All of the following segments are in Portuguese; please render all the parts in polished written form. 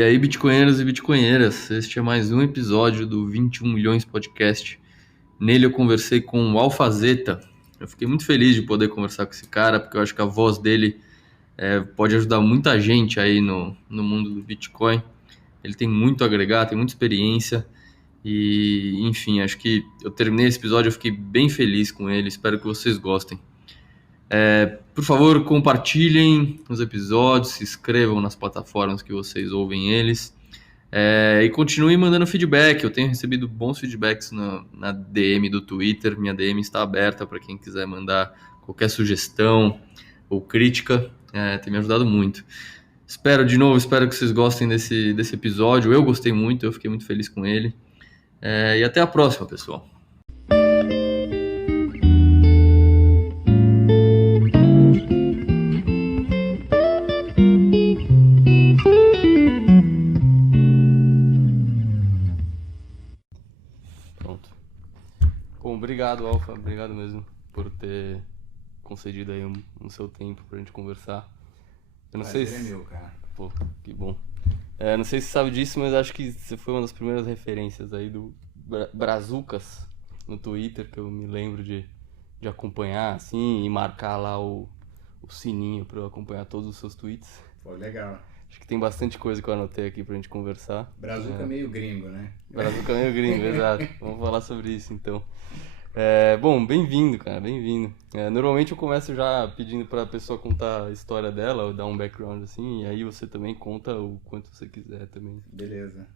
E aí, bitcoinheiros e bitcoinheiras, este é mais um episódio do 21 Milhões Podcast. Nele eu conversei com o Alfazeta. Eu fiquei muito feliz de poder conversar com esse cara, porque eu acho que a voz dele pode ajudar muita gente aí no mundo do Bitcoin. Ele tem muito a agregar, tem muita experiência e, enfim, acho que eu terminei esse episódio, eu fiquei bem feliz com ele, espero que vocês gostem. Por favor, compartilhem os episódios, se inscrevam nas plataformas que vocês ouvem eles. E continuem mandando feedback. Eu tenho recebido bons feedbacks na DM do Twitter. Minha DM está aberta para quem quiser mandar qualquer sugestão ou crítica. Tem me ajudado muito. Espero que vocês gostem desse episódio. Eu gostei muito, eu fiquei muito feliz com ele. E até a próxima, pessoal. Pronto. Bom, obrigado, Alfa. Obrigado mesmo por ter concedido aí um seu tempo pra gente conversar. Eu não sei se... é meu, cara. Pô, que bom. Não sei se você sabe disso, mas acho que você foi uma das primeiras referências aí do Brazucas no Twitter, que eu me lembro de acompanhar, assim, e marcar lá o sininho pra eu acompanhar todos os seus tweets. Pô, legal. Acho que tem bastante coisa que eu anotei aqui pra gente conversar. Brazuca meio gringo, né? Brazuca meio gringo, exato. Vamos falar sobre isso, então. Bom, bem-vindo, cara, bem-vindo. Normalmente eu começo já pedindo pra pessoa contar a história dela, ou dar um background assim, e aí você também conta o quanto você quiser também. Beleza.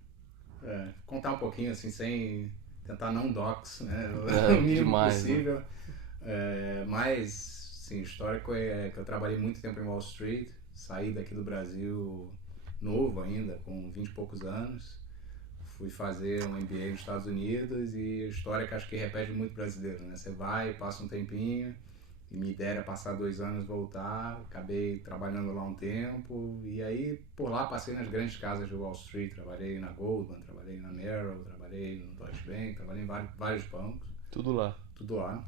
Contar um pouquinho assim, sem tentar não dox, né? O mínimo demais, possível. Mas, sim, histórico é que eu trabalhei muito tempo em Wall Street, saí daqui do Brasil novo ainda, com 20 e poucos anos. Fui fazer um MBA nos Estados Unidos e a história que acho que repete muito brasileiro, né? Você vai, passa um tempinho, e minha ideia era passar 2 anos e voltar, acabei trabalhando lá um tempo, e aí por lá passei nas grandes casas de Wall Street, trabalhei na Goldman, trabalhei na Merrill, trabalhei no Deutsche Bank, trabalhei em vários bancos. Tudo lá. Tudo lá,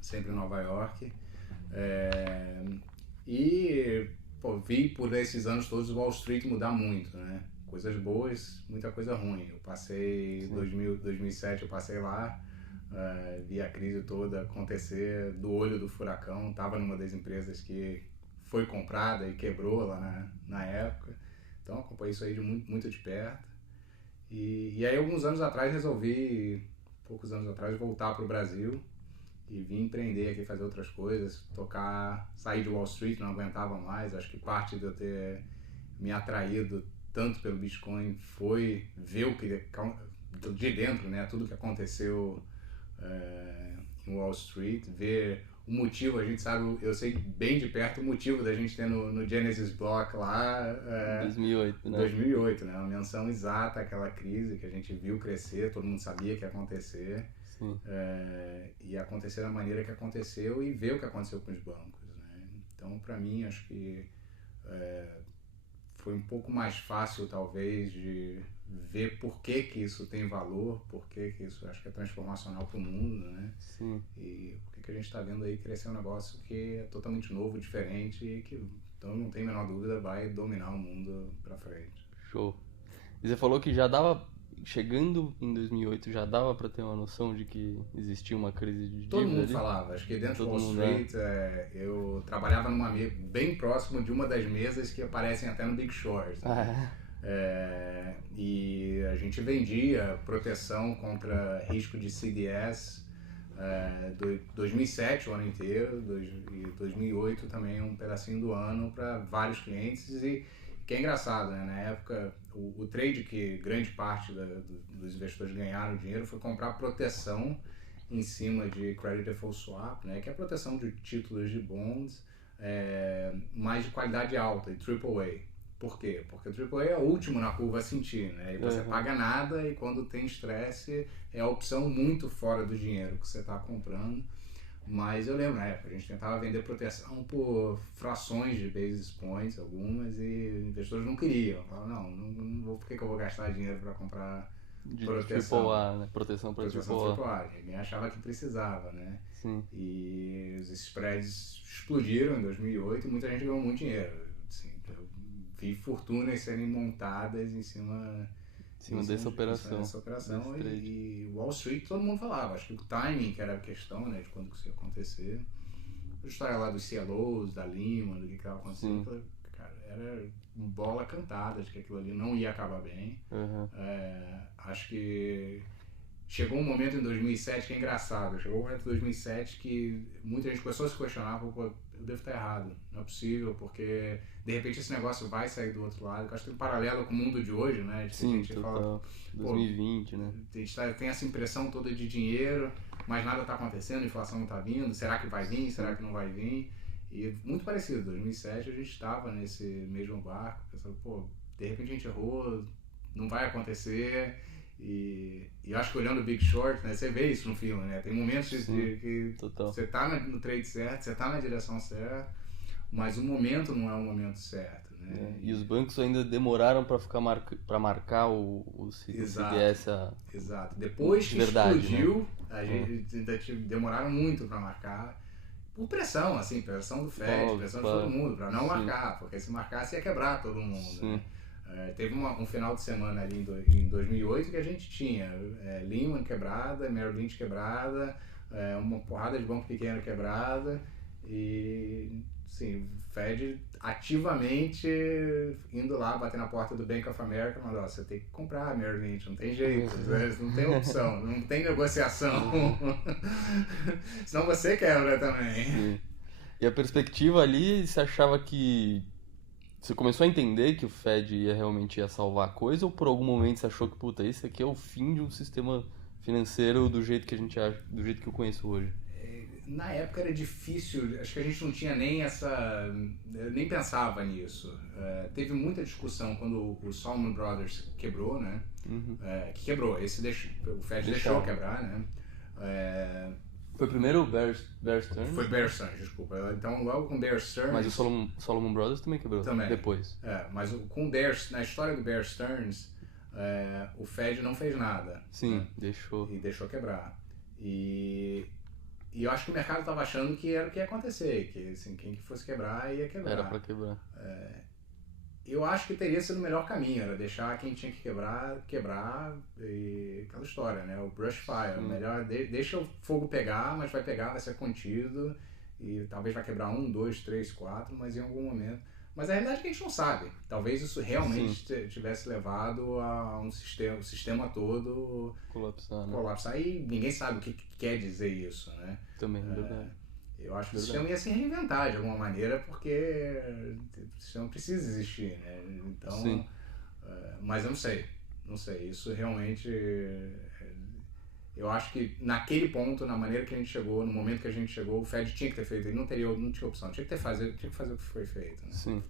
sempre em Nova York. E vi por esses anos todos Wall Street mudar muito, né? Coisas boas, muita coisa ruim. Eu passei, 2007 eu passei lá, vi a crise toda acontecer do olho do furacão. Estava numa das empresas que foi comprada e quebrou lá na época. Então acompanhei isso aí muito de perto. E aí poucos anos atrás, resolvi voltar para o Brasil e vim empreender aqui, fazer outras coisas, sair de Wall Street, não aguentava mais. Acho que parte de eu ter me atraído tanto pelo Bitcoin foi ver o que de dentro, né, tudo que aconteceu em Wall Street, ver o motivo. A gente sabe, eu sei bem de perto o motivo da gente ter no Genesis Block lá 2008, né? 2008, né, uma menção exata àquela crise que a gente viu crescer, todo mundo sabia que ia acontecer. E acontecer da maneira que aconteceu e ver o que aconteceu com os bancos, né? Então, para mim, acho que foi um pouco mais fácil, talvez, de ver por que isso tem valor, por que isso acho que é transformacional para o mundo, né? Sim. E por que a gente está vendo aí crescer um negócio que é totalmente novo, diferente e que, então, não tem a menor dúvida, vai dominar o mundo para frente. Show. E você falou que já dava, chegando em 2008, já dava para ter uma noção de que existia uma crise de dívida. Todo mundo falava, acho que dentro do Wall Street, eu trabalhava bem próximo de uma das mesas que aparecem até no Big Short. E a gente vendia proteção contra risco de CDS 2007 o ano inteiro, e 2008 também um pedacinho do ano para vários clientes. E que é engraçado, né? Na época, o trade que grande parte dos investidores ganharam dinheiro foi comprar proteção em cima de Credit Default Swap, né? Que é a proteção de títulos de bonds, mais de qualidade alta, e AAA. Por quê? Porque o AAA é o último na curva a sentir, né? E você paga nada, e quando tem estresse é a opção muito fora do dinheiro que você está comprando. Mas eu lembro, na época, a gente tentava vender proteção por frações de basis points, algumas, e investidores não queriam. Falavam, não vou, por que eu vou gastar dinheiro para comprar proteção? AAA, né? Proteção para AAA. Ninguém achava que precisava, né? Sim. E os spreads explodiram em 2008 e muita gente ganhou muito dinheiro. Assim, eu vi fortunas serem montadas em cima dessa operação. E Wall Street todo mundo falava. Acho que o timing que era a questão, né, de quando isso ia acontecer. A história lá dos CLOs, da Lehman, do que estava acontecendo, cara, era bola cantada de que aquilo ali não ia acabar bem. Acho que chegou um momento em 2007 que é engraçado. Chegou um momento em 2007 que muita gente começou a se questionar, pô, eu devo estar errado, não é possível, porque de repente esse negócio vai sair do outro lado. Eu acho que tem um paralelo com o mundo de hoje, né? De Sim, a gente fala, 2020, né? A gente tem essa impressão toda de dinheiro, mas nada está acontecendo, a inflação não está vindo, será que vai vir, será que não vai vir? E muito parecido, em 2007 a gente estava nesse mesmo barco, pensando, pô, de repente a gente errou, não vai acontecer. E eu acho que olhando o Big Short, né, você vê isso no filme, né? Tem momentos que você tá no trade certo, você tá na direção certa, mas o momento não é o momento certo, né? E os bancos ainda demoraram para para marcar se viesse a... Exato. Depois que verdade, explodiu, né? A gente ainda demoraram muito para marcar. Por pressão, assim, pressão do Fed, pressão de todo mundo, para não marcar, porque se marcasse ia quebrar todo mundo, né? Teve um final de semana ali em 2008 que a gente tinha Lehman quebrada, Merrill Lynch quebrada, uma porrada de banco pequeno quebrada e, sim, Fed ativamente indo lá, bater na porta do Bank of America, falando, ó, você tem que comprar a Merrill Lynch, não tem jeito, não tem opção, não tem negociação, senão você quebra também. Sim. E a perspectiva ali, você achava que... Você começou a entender que o Fed realmente ia salvar a coisa, ou por algum momento você achou que, puta, esse aqui é o fim de um sistema financeiro do jeito que a gente acha, do jeito que eu conheço hoje? Na época era difícil, acho que a gente não tinha nem pensava nisso. Teve muita discussão quando o Salomon Brothers quebrou, né? Que quebrou, o Fed deixou quebrar, né? Foi primeiro o Bear Stearns? Foi Bear Stearns, desculpa. Então, logo com Bear Stearns... Mas o Salomon Brothers também quebrou, depois. Mas na história do Bear Stearns, o Fed não fez nada. Sim, né? deixou. E deixou quebrar. E eu acho que o mercado estava achando que era o que ia acontecer, que assim, quem que fosse quebrar ia quebrar. Era para quebrar. Eu acho que teria sido o melhor caminho, era deixar quem tinha que quebrar e aquela história, né? O brush fire, melhor deixa o fogo pegar, mas vai pegar, vai ser contido e talvez vai quebrar 1, 2, 3, 4, mas em algum momento. Mas a realidade é que a gente não sabe. Talvez isso realmente tivesse levado a o sistema todo colapsar, e ninguém sabe o que quer dizer isso, né? Também, verdade. Eu acho que o sistema ia se reinventar de alguma maneira, porque o sistema precisa existir, né? Então, mas eu não sei, isso realmente, eu acho que naquele ponto, na maneira que a gente chegou, no momento que a gente chegou, o Fed tinha que ter feito, ele não tinha opção, tinha que fazer o que foi feito, né? Sim,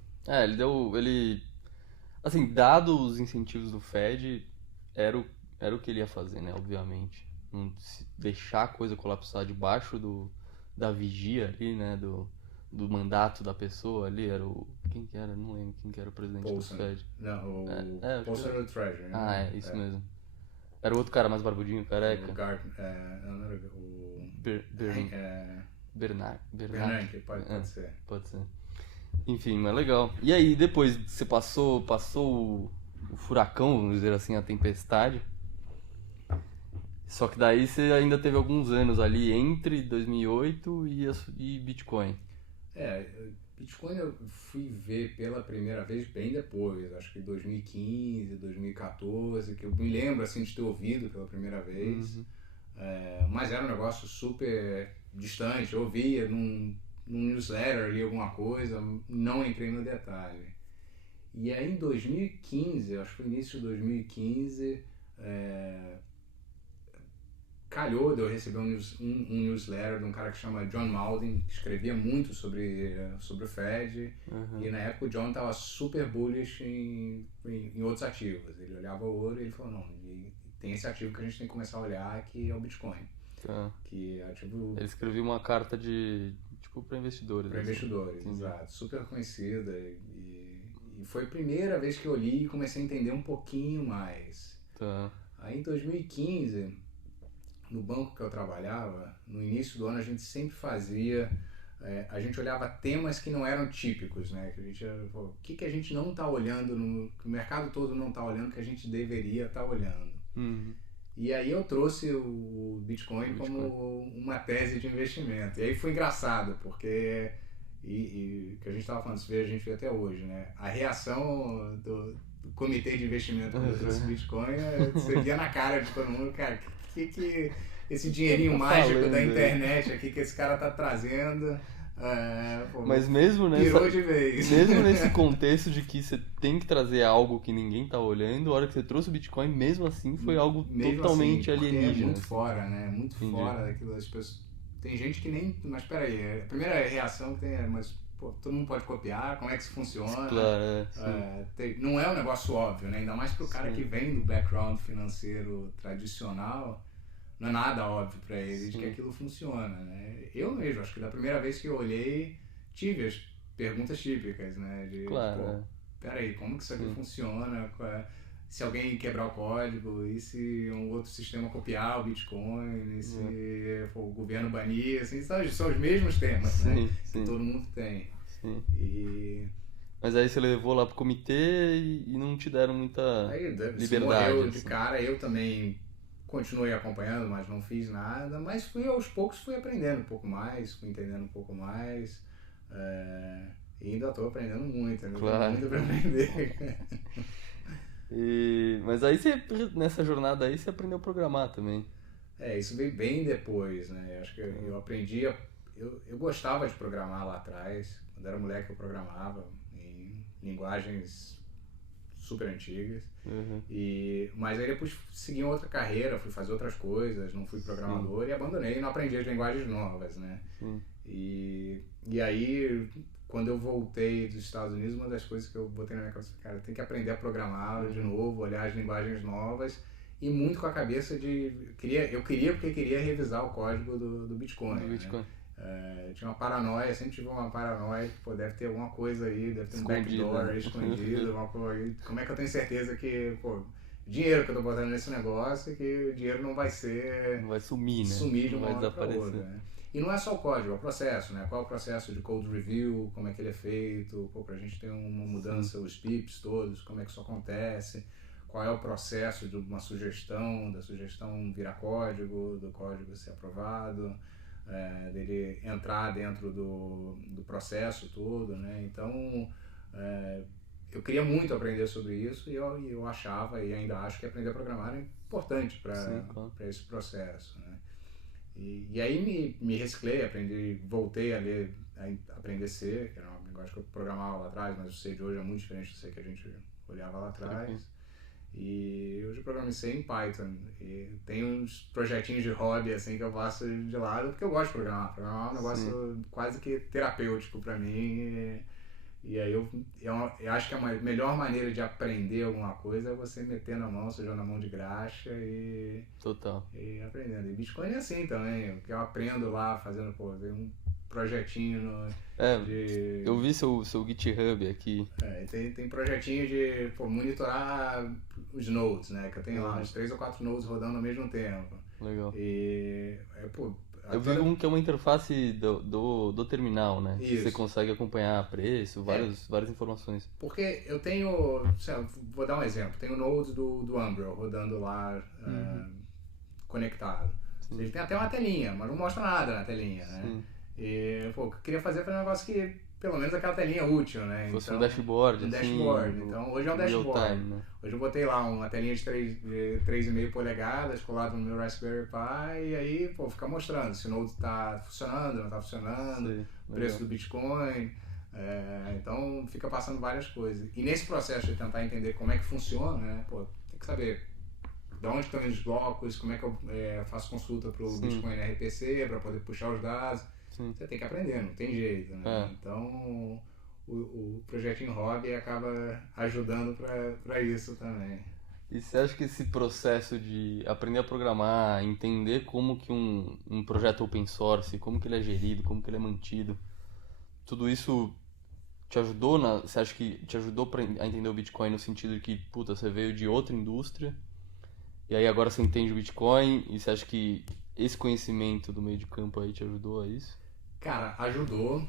assim, dado os incentivos do Fed, era o que ele ia fazer, né, obviamente, não deixar a coisa colapsar debaixo da vigia ali, né, do mandato da pessoa ali, quem que era? Não lembro quem que era o presidente do Fed. Não, o Paulson era o Treasury, né? Isso mesmo. Era o outro cara mais barbudinho, careca. Bernanke, pode ser. Pode ser. Enfim, mas legal. E aí, depois você passou o furacão, vamos dizer assim, a tempestade. Só que daí você ainda teve alguns anos ali entre 2008 e Bitcoin. Bitcoin eu fui ver pela primeira vez bem depois, acho que 2015, 2014, que eu me lembro assim de ter ouvido pela primeira vez. Mas era um negócio super distante, eu ouvia num newsletter ali alguma coisa, não entrei no detalhe. E aí em 2015, acho que foi início de 2015, calhou de eu receber um newsletter de um cara que chama John Mauldin, que escrevia muito sobre o Fed, e na época o John estava super bullish em outros ativos. Ele olhava o ouro e ele falou, não, tem esse ativo que a gente tem que começar a olhar, que é o Bitcoin. Que é ativo... Ele escreveu uma carta para investidores. Para investidores, exato. Super conhecida. E foi a primeira vez que eu li e comecei a entender um pouquinho mais. Aí em 2015... no banco que eu trabalhava, no início do ano a gente sempre fazia a gente olhava temas que não eram típicos, né? Que a gente, o que a gente não está olhando, que o mercado todo não está olhando, que a gente deveria estar olhando. E aí eu trouxe o Bitcoin como uma tese de investimento. E aí foi engraçado, porque que a gente estava falando, a gente vê até hoje, né? A reação do comitê de investimento quando eu trouxe Bitcoin, você via na cara de todo mundo, cara, que esse dinheirinho mágico da internet aqui que esse cara tá trazendo. Mas mesmo virou de vez. Mesmo nesse contexto de que você tem que trazer algo que ninguém tá olhando, a hora que você trouxe o Bitcoin, mesmo assim foi algo mesmo totalmente assim, alienígena. É muito fora, né? Muito fora daquilo. As pessoas... Tem gente que nem... Mas peraí, a primeira reação que tem é, mas pô, todo mundo pode copiar, como é que isso funciona? Claro, não é um negócio óbvio, né? Ainda mais pro cara que vem do background financeiro tradicional, não é nada óbvio para ele de que aquilo funciona, né? Eu mesmo, acho que da primeira vez que eu olhei, tive as perguntas típicas, né? De, peraí, como que isso aqui funciona? Se alguém quebrar o código, e se um outro sistema copiar o Bitcoin, e se o governo banir, assim, são os mesmos temas, né? Que todo mundo tem. Mas aí você levou lá pro comitê e não te deram muita liberdade. Morreu de cara, eu também continuei acompanhando, mas não fiz nada, mas aos poucos fui aprendendo um pouco mais, fui entendendo um pouco mais, e ainda estou aprendendo muito, ainda tenho muito para aprender. Mas aí nessa jornada aí você aprendeu a programar também. Isso veio bem depois, né? Acho que eu aprendi, eu gostava de programar lá atrás, quando era moleque eu programava em linguagens super antigas, mas aí depois segui outra carreira, fui fazer outras coisas, não fui programador e abandonei e não aprendi as linguagens novas, né? E aí, quando eu voltei dos Estados Unidos, uma das coisas que eu botei na minha cabeça, cara, eu tenho que aprender a programar de novo, olhar as linguagens novas e muito com a cabeça de... Eu queria porque queria revisar o código do Bitcoin. Tinha uma paranoia, sempre tive uma paranoia que deve ter alguma coisa aí, deve ter um backdoor escondido, alguma coisa aí. Como é que eu tenho certeza que, dinheiro que eu tô botando nesse negócio, que o dinheiro não vai ser... Não vai sumir, né? Sumir de uma hora pra outra, né? E não é só o código, é o processo, né? Qual é o processo de code review, como é que ele é feito, pra gente ter uma mudança, os pips todos, como é que isso acontece, qual é o processo de uma sugestão, da sugestão virar código, do código ser aprovado, dele entrar dentro do processo todo, né? Então, eu queria muito aprender sobre isso e eu achava e ainda acho que aprender a programar é importante para esse processo, né? E aí me reciclei, voltei a ler, a aprender C, que era uma linguagem que eu programava lá atrás, mas o C de hoje é muito diferente do C que a gente olhava lá atrás. E hoje eu programo C em Python. E tem uns projetinhos de hobby assim que eu faço de lado, porque eu gosto de programar. Programar é um negócio quase que terapêutico para mim. E aí eu acho que a melhor maneira de aprender alguma coisa é você meter na mão, seja na mão de graxa e aprendendo. E Bitcoin é assim também, o que eu aprendo lá fazendo, tem um projetinho eu vi seu GitHub aqui. Tem projetinho de monitorar os nodes, né? Que eu tenho lá uns 3 ou 4 nodes rodando ao mesmo tempo. Legal. E eu vi um que é uma interface do terminal, né? Isso. Você consegue acompanhar preço, várias informações. Porque eu tenho, vou dar um exemplo, tenho nodes do Umbrel rodando lá conectado. Ele tem até uma telinha, mas não mostra nada na telinha, né? E, o que eu queria fazer foi um negócio que, pelo menos aquela telinha útil, né? Fosse um dashboard. Então, hoje é um dashboard. Time, né? Hoje eu botei lá uma telinha de 3,5 polegadas colado no meu Raspberry Pi e aí, fica mostrando se o Node tá funcionando, não tá funcionando, o preço do Bitcoin. Então, fica passando várias coisas. E nesse processo de tentar entender como é que funciona, né? Tem que saber de onde estão os blocos, como é que eu faço consulta pro Bitcoin RPC para poder puxar os dados. Você tem que aprender, não tem jeito, né? Então, o projetinho hobby acaba ajudando para isso também. E você acha que esse processo de aprender a programar, entender como que um projeto open source, como que ele é gerido, como que ele é mantido, tudo isso te ajudou você acha que te ajudou a entender o Bitcoin no sentido de que, você veio de outra indústria e aí agora você entende o Bitcoin e você acha que esse conhecimento do meio de campo aí te ajudou a isso? Cara, ajudou.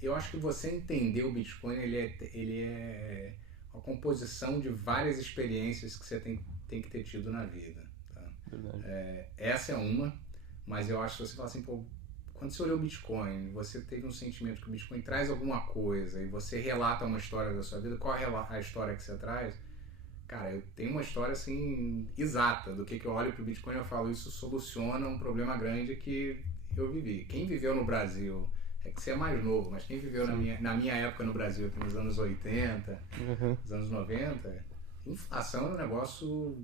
Eu acho que você entender o Bitcoin, ele é uma composição de várias experiências que você tem que ter tido na vida. Tá? Verdade. Essa é uma, mas eu acho que você fala assim, pô, quando você olhou o Bitcoin, você teve um sentimento que o Bitcoin traz alguma coisa e você relata uma história da sua vida, qual é a história que você traz? Cara, eu tenho uma história assim exata do que eu olho pro Bitcoin e eu falo, isso soluciona um problema grande que eu vivi. Quem viveu no Brasil, é que você é mais novo, mas quem viveu na minha época no Brasil, aqui nos anos 80, nos anos 90, inflação era um negócio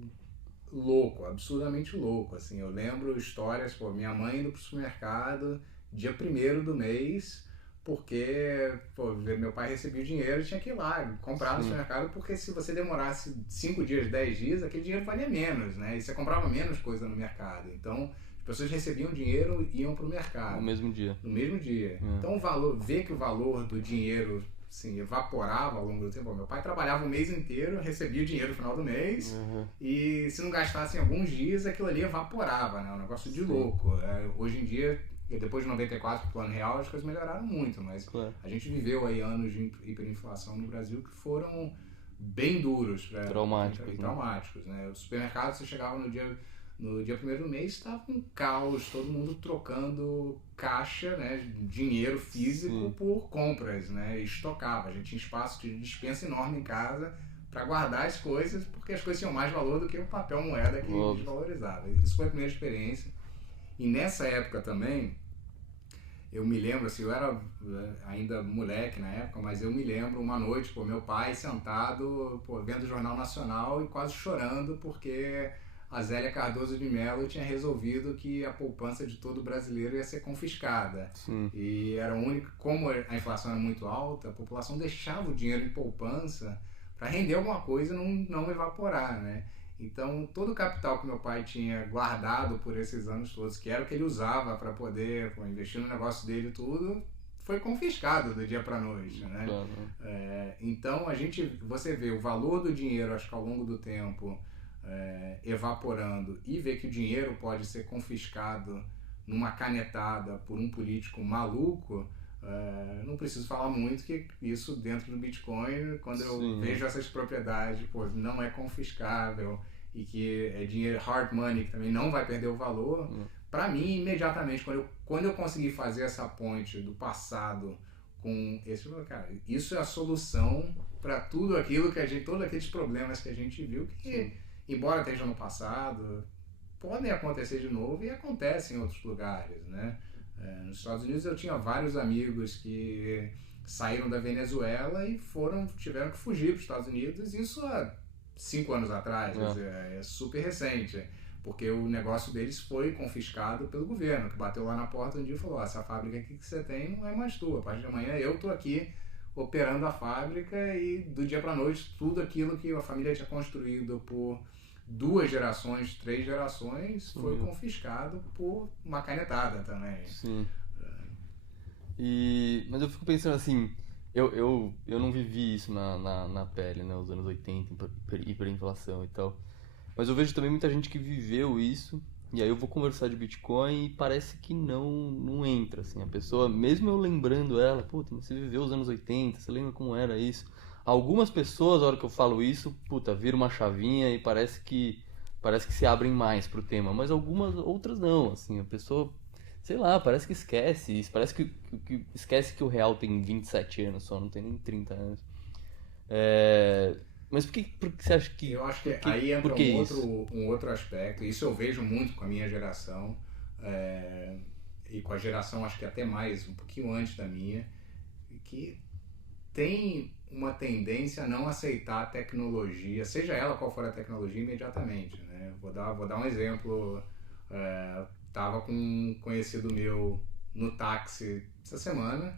louco, absurdamente louco. Assim, eu lembro histórias, pô, minha mãe indo pro supermercado dia 1º do mês, porque pô, meu pai recebia o dinheiro e tinha que ir lá comprar no supermercado, porque se você demorasse 5 dias, 10 dias, aquele dinheiro valia menos, né? E você comprava menos coisa no mercado. Então, as pessoas recebiam dinheiro e iam pro mercado. No mesmo dia. No mesmo dia. Então, ver que o valor do dinheiro assim, evaporava ao longo do tempo. Meu pai trabalhava o mês inteiro, recebia o dinheiro no final do mês, e se não gastasse em alguns dias, aquilo ali evaporava, né? Um negócio de louco. Hoje em dia, depois de 94, o Plano Real, as coisas melhoraram muito, mas a gente viveu aí anos de hiperinflação no Brasil que foram bem duros. Traumáticos, né? O supermercado, você chegava no dia 1º do mês, estava um caos, todo mundo trocando caixa, né, dinheiro físico por compras, né, e estocava. A gente tinha espaço de despensa enorme em casa para guardar as coisas, porque as coisas tinham mais valor do que o papel moeda que desvalorizava. Isso foi a primeira experiência. E nessa época também, eu me lembro, assim, eu era ainda moleque na época, mas eu me lembro uma noite, pô, meu pai sentado, pô, vendo o Jornal Nacional e quase chorando porque a Zélia Cardoso de Mello tinha resolvido que a poupança de todo brasileiro ia ser confiscada. E era o único, como a inflação era muito alta, a população deixava o dinheiro em poupança para render alguma coisa e não evaporar, né? Então, todo o capital que meu pai tinha guardado por esses anos todos, que era o que ele usava para poder investir no negócio dele e tudo, foi confiscado do dia para a noite, né? Então, você vê o valor do dinheiro, acho que ao longo do tempo, evaporando, e ver que o dinheiro pode ser confiscado numa canetada por um político maluco, não preciso falar muito que isso dentro do Bitcoin, quando eu vejo essas propriedades, pô, não é confiscável e que é dinheiro hard money, que também não vai perder o valor, para mim, imediatamente, quando eu consegui fazer essa ponte do passado com esse, cara, isso é a solução para tudo aquilo todos aqueles problemas que a gente viu que, embora esteja no passado, podem acontecer de novo e acontecem em outros lugares, né? Nos Estados Unidos eu tinha vários amigos que saíram da Venezuela e tiveram que fugir para os Estados Unidos, isso há 5 anos atrás, quer dizer, é super recente, porque o negócio deles foi confiscado pelo governo, que bateu lá na porta um dia e falou, essa fábrica aqui que você tem não é mais tua, a partir de amanhã eu estou aqui operando a fábrica, e do dia para a noite tudo aquilo que a família tinha construído por 2 gerações, 3 gerações, foi confiscado por uma canetada também. Mas eu fico pensando assim, eu não vivi isso na pele, né, os anos 80, hiperinflação e tal, mas eu vejo também muita gente que viveu isso, e aí eu vou conversar de Bitcoin e parece que não entra, assim, a pessoa, mesmo eu lembrando ela, puta, você viveu os anos 80, você lembra como era isso? Algumas pessoas, na hora que eu falo isso, puta, vira uma chavinha e parece que se abrem mais pro tema, mas algumas outras não, assim, a pessoa, sei lá, parece que esquece isso, parece que esquece que o real tem 27 anos só, não tem nem 30 anos. Mas por que você acha que... Eu acho que aí entra um outro aspecto, isso eu vejo muito com a minha geração, e com a geração, acho que até mais, um pouquinho antes da minha, que tem uma tendência a não aceitar a tecnologia, seja ela qual for a tecnologia, imediatamente, né? Vou dar um exemplo. Tava com um conhecido meu no táxi essa semana,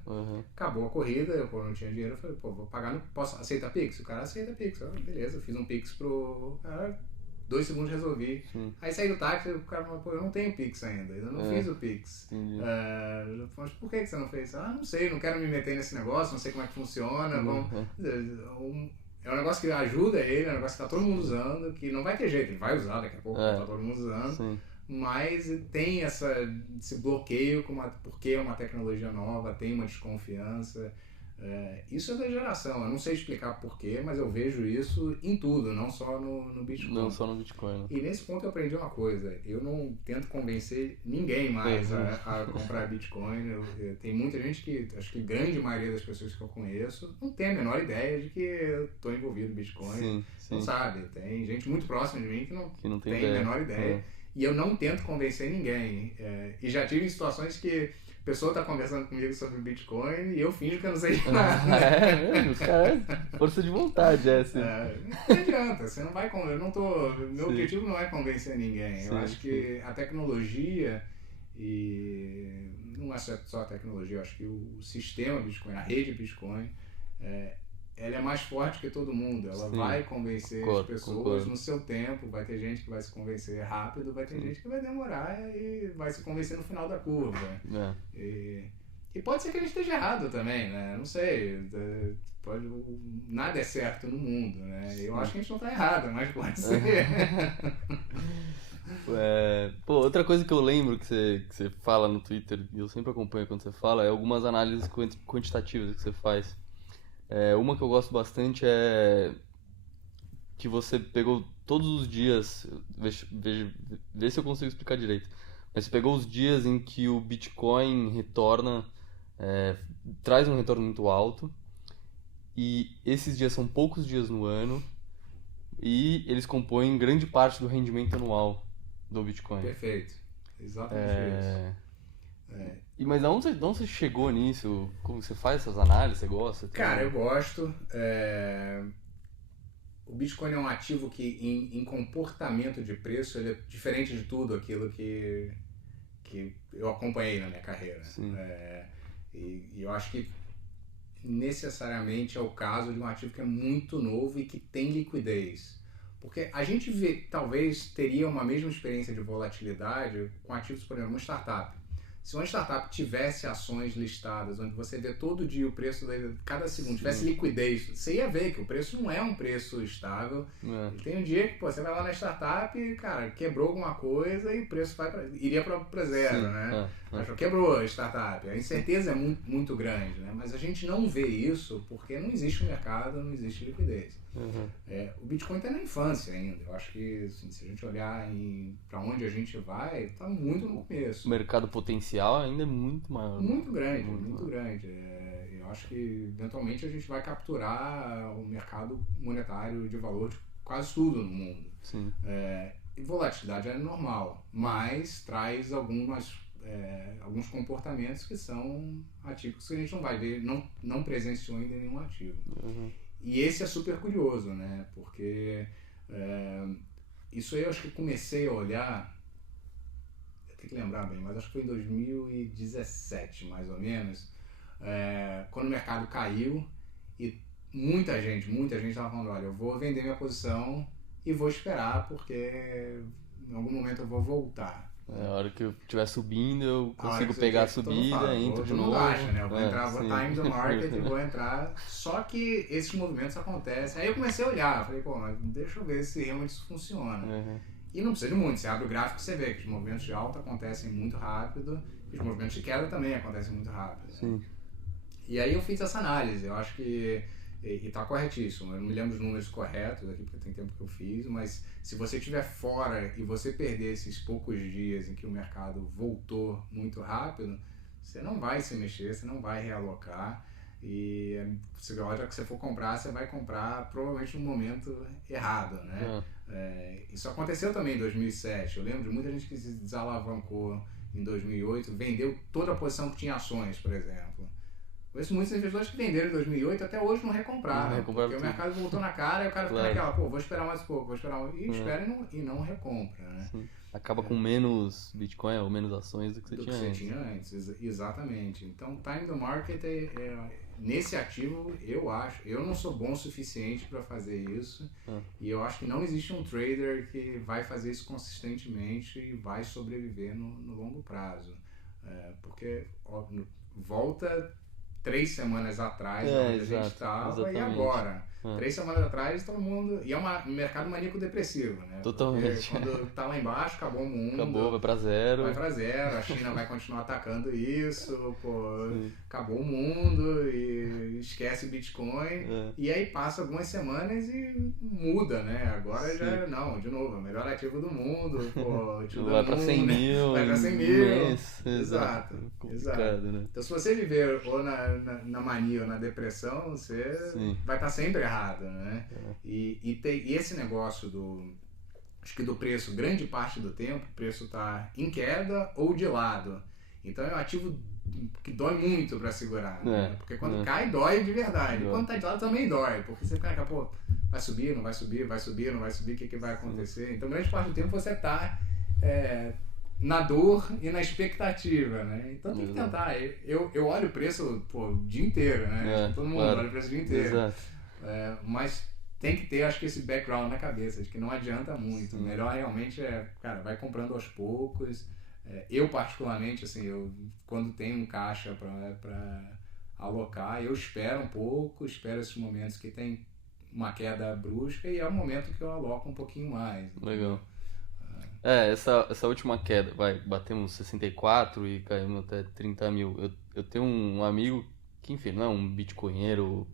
acabou a corrida, eu não tinha dinheiro, eu falei, vou pagar, posso aceitar Pix? O cara aceita Pix, beleza, fiz um Pix pro cara, 2 segundos resolvi. Aí saí do táxi, o cara falou, eu não tenho Pix ainda não fiz o Pix. Mas por que você não fez? Não sei, não quero me meter nesse negócio, não sei como é que funciona. É um negócio que ajuda ele, é um negócio que tá todo mundo usando, que não vai ter jeito, ele vai usar daqui a pouco, tá todo mundo usando. mas tem esse bloqueio porque é uma tecnologia nova, tem uma desconfiança. Isso é da geração, eu não sei explicar porquê, mas eu vejo isso em tudo, não só no Bitcoin. Não só no Bitcoin, né? E nesse ponto eu aprendi uma coisa, eu não tento convencer ninguém mais a comprar Bitcoin. Tem muita gente que, acho que a grande maioria das pessoas que eu conheço, não tem a menor ideia de que eu estou envolvido no Bitcoin. Sim. Não sabe, tem gente muito próxima de mim que não tem a menor ideia. E eu não tento convencer ninguém. E já tive situações que a pessoa está conversando comigo sobre Bitcoin e eu finjo que eu não sei de nada. Força de vontade assim. Não adianta, você não vai. Meu objetivo não é convencer ninguém. Eu acho que a tecnologia, e não é só a tecnologia, eu acho que o sistema Bitcoin, a rede Bitcoin, ela é mais forte que todo mundo. Ela vai convencer as pessoas no seu tempo. Vai ter gente que vai se convencer rápido, vai ter gente que vai demorar e vai se convencer no final da curva. E pode ser que a gente esteja errado também, né? Não sei. Nada é certo no mundo, né? Eu acho que a gente não está errado, mas pode ser. Outra coisa que eu lembro que você fala no Twitter, e eu sempre acompanho quando você fala, é algumas análises quantitativas que você faz. Uma que eu gosto bastante é que você pegou todos os dias, vê se eu consigo explicar direito, mas você pegou os dias em que o Bitcoin retorna, traz um retorno muito alto, e esses dias são poucos dias no ano, e eles compõem grande parte do rendimento anual do Bitcoin. Perfeito, exatamente isso. Mas de onde você chegou nisso? Como você faz essas análises? Você gosta? Cara, eu gosto. O Bitcoin é um ativo que em comportamento de preço ele é diferente de tudo aquilo que eu acompanhei na minha carreira. E eu acho que necessariamente é o caso de um ativo que é muito novo e que tem liquidez. Porque a gente talvez teria uma mesma experiência de volatilidade com ativos, por exemplo, uma startup. Se uma startup tivesse ações listadas, onde você vê todo dia o preço de cada segundo, tivesse liquidez, você ia ver que o preço não é um preço estável. Tem um dia que você vai lá na startup e, cara, quebrou alguma coisa e o preço iria para zero, né? Quebrou a startup. A incerteza é muito, muito grande, né? Mas a gente não vê isso porque não existe o mercado, não existe liquidez. O Bitcoin está na infância ainda. Eu acho que assim, se a gente olhar para onde a gente vai, está muito no começo. O mercado potencial ainda é muito maior. Muito grande, muito grande. Eu acho que eventualmente a gente vai capturar o mercado monetário de valor de quase tudo no mundo. E volatilidade é normal, mas traz alguns comportamentos que são atípicos que a gente não vai ver, não presenciou ainda em nenhum ativo. E esse é super curioso, né? Porque isso aí eu acho que comecei a olhar, eu tenho que lembrar bem, mas acho que foi em 2017, mais ou menos, quando o mercado caiu e muita gente estava falando, olha, eu vou vender minha posição e vou esperar porque em algum momento eu vou voltar. A hora que eu estiver subindo, eu consigo pegar a subida, entro de novo. Acha, né? Eu vou entrar, vou time the market e vou entrar. Só que esses movimentos acontecem. Aí eu comecei a olhar, falei, mas deixa eu ver se realmente isso funciona. E não precisa de muito, você abre o gráfico e você vê que os movimentos de alta acontecem muito rápido e os movimentos de queda também acontecem muito rápido. E aí eu fiz essa análise, eu acho que e está corretíssimo, eu não me lembro os números corretos aqui porque tem tempo que eu fiz, mas se você estiver fora e você perder esses poucos dias em que o mercado voltou muito rápido, você não vai se mexer, você não vai realocar e a hora que você for comprar, você vai comprar provavelmente no momento errado, né? Isso aconteceu também em 2007, eu lembro de muita gente que se desalavancou em 2008, vendeu toda a posição que tinha ações, por exemplo. Conheço muitos investidores que venderam em 2008 até hoje não recompraram, porque o mercado voltou na cara e o cara fica naquela, vou esperar mais um pouco, e espera e não recompra, né? Acaba com menos Bitcoin ou menos ações do que você tinha antes. Exatamente. Então, time the market nesse ativo, eu não sou bom o suficiente para fazer isso e eu acho que não existe um trader que vai fazer isso consistentemente e vai sobreviver no longo prazo, porque volta 3 semanas atrás onde a gente estava e agora. 3 semanas atrás, todo mundo... E é um mercado maníaco-depressivo, né? Totalmente. Porque quando tá lá embaixo, acabou o mundo. Acabou, vai pra zero. Vai pra zero, a China vai continuar atacando isso, pô, Sim. acabou o mundo e esquece Bitcoin. E aí passa algumas semanas e muda, né? Agora já, não, de novo, é o melhor ativo do mundo, pô, vai pra 100 mil. Vai pra 100 mil. Exato. Complicado, né? Então se você viver ou na mania ou na depressão, você vai estar sempre errado, né? E esse negócio acho que do preço, grande parte do tempo, o preço está em queda ou de lado. Então é um ativo que dói muito para segurar, né? Porque quando cai, dói de verdade. E quando tá de lado também dói, porque você fica, pô, vai subir, não vai subir, vai subir, não vai subir, o que vai acontecer? Então grande parte do tempo você está na dor e na expectativa, né? Então tem que tentar. Eu olho o preço, pô, o dia inteiro, né? Acho que todo mundo olha o preço o dia inteiro. Exato. Mas tem que ter, acho que, esse background na cabeça, de que não adianta muito. O melhor realmente cara, vai comprando aos poucos. Eu, particularmente, assim, quando tenho um caixa para alocar, eu espero um pouco, espero esses momentos que tem uma queda brusca e é o momento que eu aloco um pouquinho mais. Legal. Essa última queda, batemos 64 e caímos até 30 mil. Eu tenho um amigo que, enfim, não é um bitcoinheiro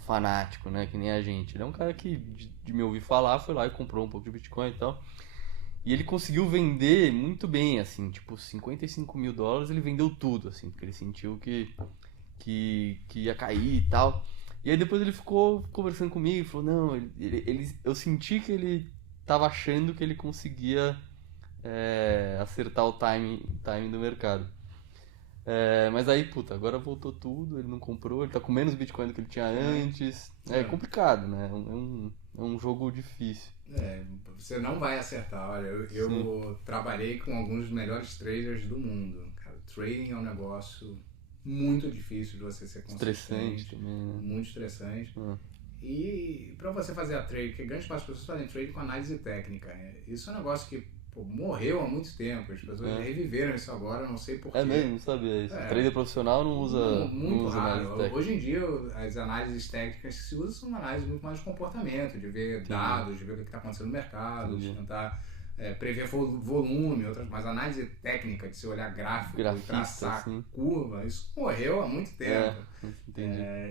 fanático, né, que nem a gente. Ele é um cara que, de me ouvir falar, foi lá e comprou um pouco de Bitcoin e tal. E ele conseguiu vender muito bem, assim, tipo, 55 mil dólares, ele vendeu tudo, assim, porque ele sentiu que ia cair e tal. E aí depois ele ficou conversando comigo e falou, não, eu senti que ele tava achando que ele conseguia acertar o timing do mercado. Mas aí, puta, agora voltou tudo, ele não comprou, ele tá com menos Bitcoin do que ele tinha antes. É complicado, né? É um jogo difícil. Você não vai acertar. Olha, eu trabalhei com alguns dos melhores traders do mundo. Cara, trading é um negócio muito difícil de você ser consistente. Estressante também, né? Muito estressante. E pra você fazer a trade, que grande parte das pessoas fazem trade com análise técnica. Isso é um negócio que morreu há muito tempo, as pessoas reviveram isso agora, não sei porquê. É mesmo, não sabia isso. Trader profissional não usa muito raro. análise Hoje em dia, as análises técnicas que se usam são análises muito mais de comportamento, de ver dados, de ver o que está acontecendo no mercado, de tentar prever volume, mas análise técnica, de você olhar gráfico e traçar curva, isso morreu há muito tempo.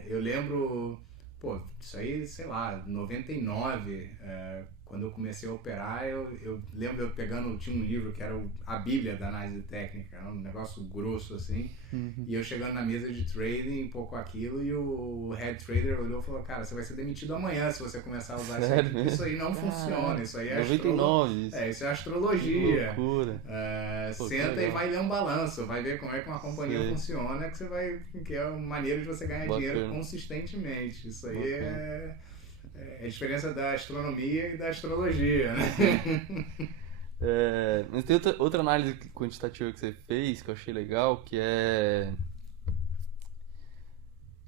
Eu lembro, isso aí, sei lá, 99, quando eu comecei a operar, eu lembro eu pegando, tinha um livro que era a Bíblia da análise técnica, era um negócio grosso assim, e eu chegando na mesa de trading, um pouco aquilo, e o head trader olhou e falou, cara, você vai ser demitido amanhã se você começar a usar isso aqui, isso aí não funciona, isso aí é 99, isso é astrologia. Que loucura. Senta e vai ler um balanço, vai ver como é que uma companhia funciona, que é uma maneira de você ganhar dinheiro consistentemente. Isso aí é a diferença da astronomia e da astrologia, né? Mas tem outra análise quantitativa que você fez que eu achei legal, que é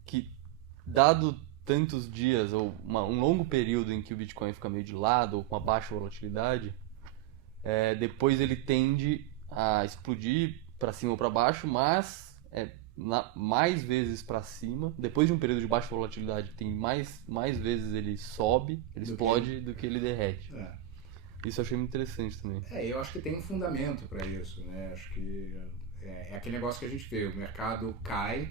que dado tantos dias ou um longo período em que o Bitcoin fica meio de lado ou com uma baixa volatilidade, depois ele tende a explodir para cima ou para baixo, mas mais vezes para cima. Depois de um período de baixa volatilidade, tem mais vezes ele sobe, ele explode do que ele derrete. Isso eu achei muito interessante também. Eu acho que tem um fundamento para isso, né? Acho que é aquele negócio que a gente vê, o mercado cai,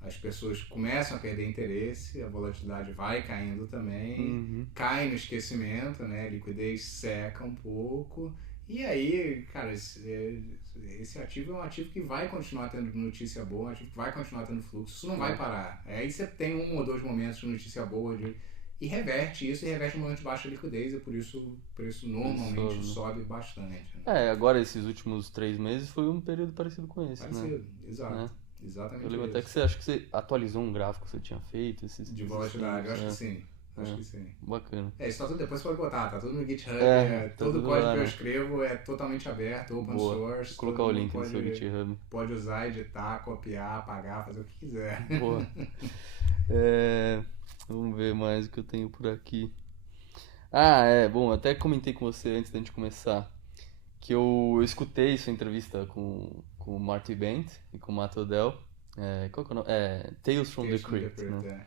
as pessoas começam a perder interesse, a volatilidade vai caindo também, cai no esquecimento, né? A liquidez seca um pouco. E aí, cara, esse ativo é um ativo que vai continuar tendo notícia boa, um ativo que vai continuar tendo fluxo, isso não vai parar. Aí você tem 1 ou 2 momentos de notícia boa e reverte isso, e reverte um momento de baixa liquidez, e por isso o preço normalmente sobe bastante. Né? Agora esses últimos 3 meses foi um período parecido com esse, né? Exato. Exatamente. Eu lembro até que acho que você atualizou um gráfico que você tinha feito. De volatilidade, eu acho que sim. Acho que sim. Bacana. Isso tá tudo, depois você pode botar, tá tudo no GitHub, todo o código que eu escrevo é totalmente aberto, open source. Vou colocar o link no seu GitHub. Pode usar, editar, copiar, apagar, fazer o que quiser. Boa. Vamos ver mais o que eu tenho por aqui. Bom, até comentei com você antes da gente começar que eu escutei sua entrevista com o Marty Bent e com o Matt Odell. Qual que é o nome? Tales from the Crypt, né?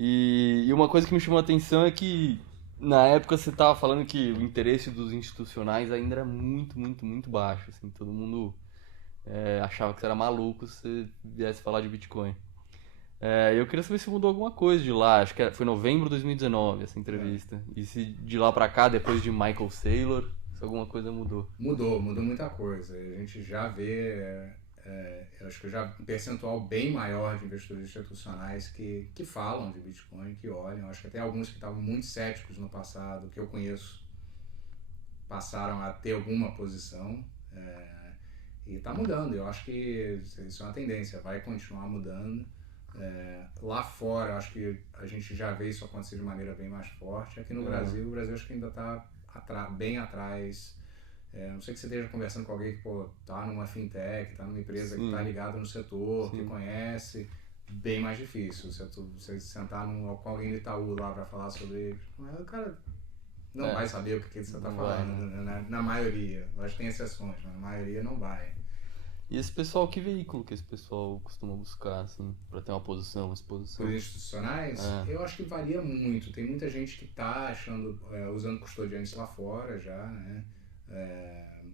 E uma coisa que me chamou a atenção é que na época você tava falando que o interesse dos institucionais ainda era muito, muito, muito baixo, assim, todo mundo achava que você era maluco se você viesse falar de Bitcoin. Eu queria saber se mudou alguma coisa de lá, acho que foi novembro de 2019 essa entrevista. E se de lá pra cá, depois de Michael Saylor, se alguma coisa mudou. Mudou muita coisa. A gente já vê, eu acho que já um percentual bem maior de investidores institucionais que falam de Bitcoin, que olham. Acho que até alguns que estavam muito céticos no passado, que eu conheço, passaram a ter alguma posição. E está mudando. Eu acho que isso é uma tendência, vai continuar mudando. Lá fora, acho que a gente já vê isso acontecer de maneira bem mais forte. Aqui no Brasil, o Brasil acho que ainda está bem atrás. Não sei que você esteja conversando com alguém que tá numa fintech, tá numa empresa que está ligada no setor, que conhece, bem mais difícil. Você sentar com alguém do Itaú lá para falar sobre, o cara não vai saber o que você está falando, na maioria. Acho que tem exceções, mas na maioria não vai. E esse pessoal, que veículo que esse pessoal costuma buscar, assim, pra ter uma exposição? Os institucionais, eu acho que varia muito. Tem muita gente que está usando custodiantes lá fora já, né?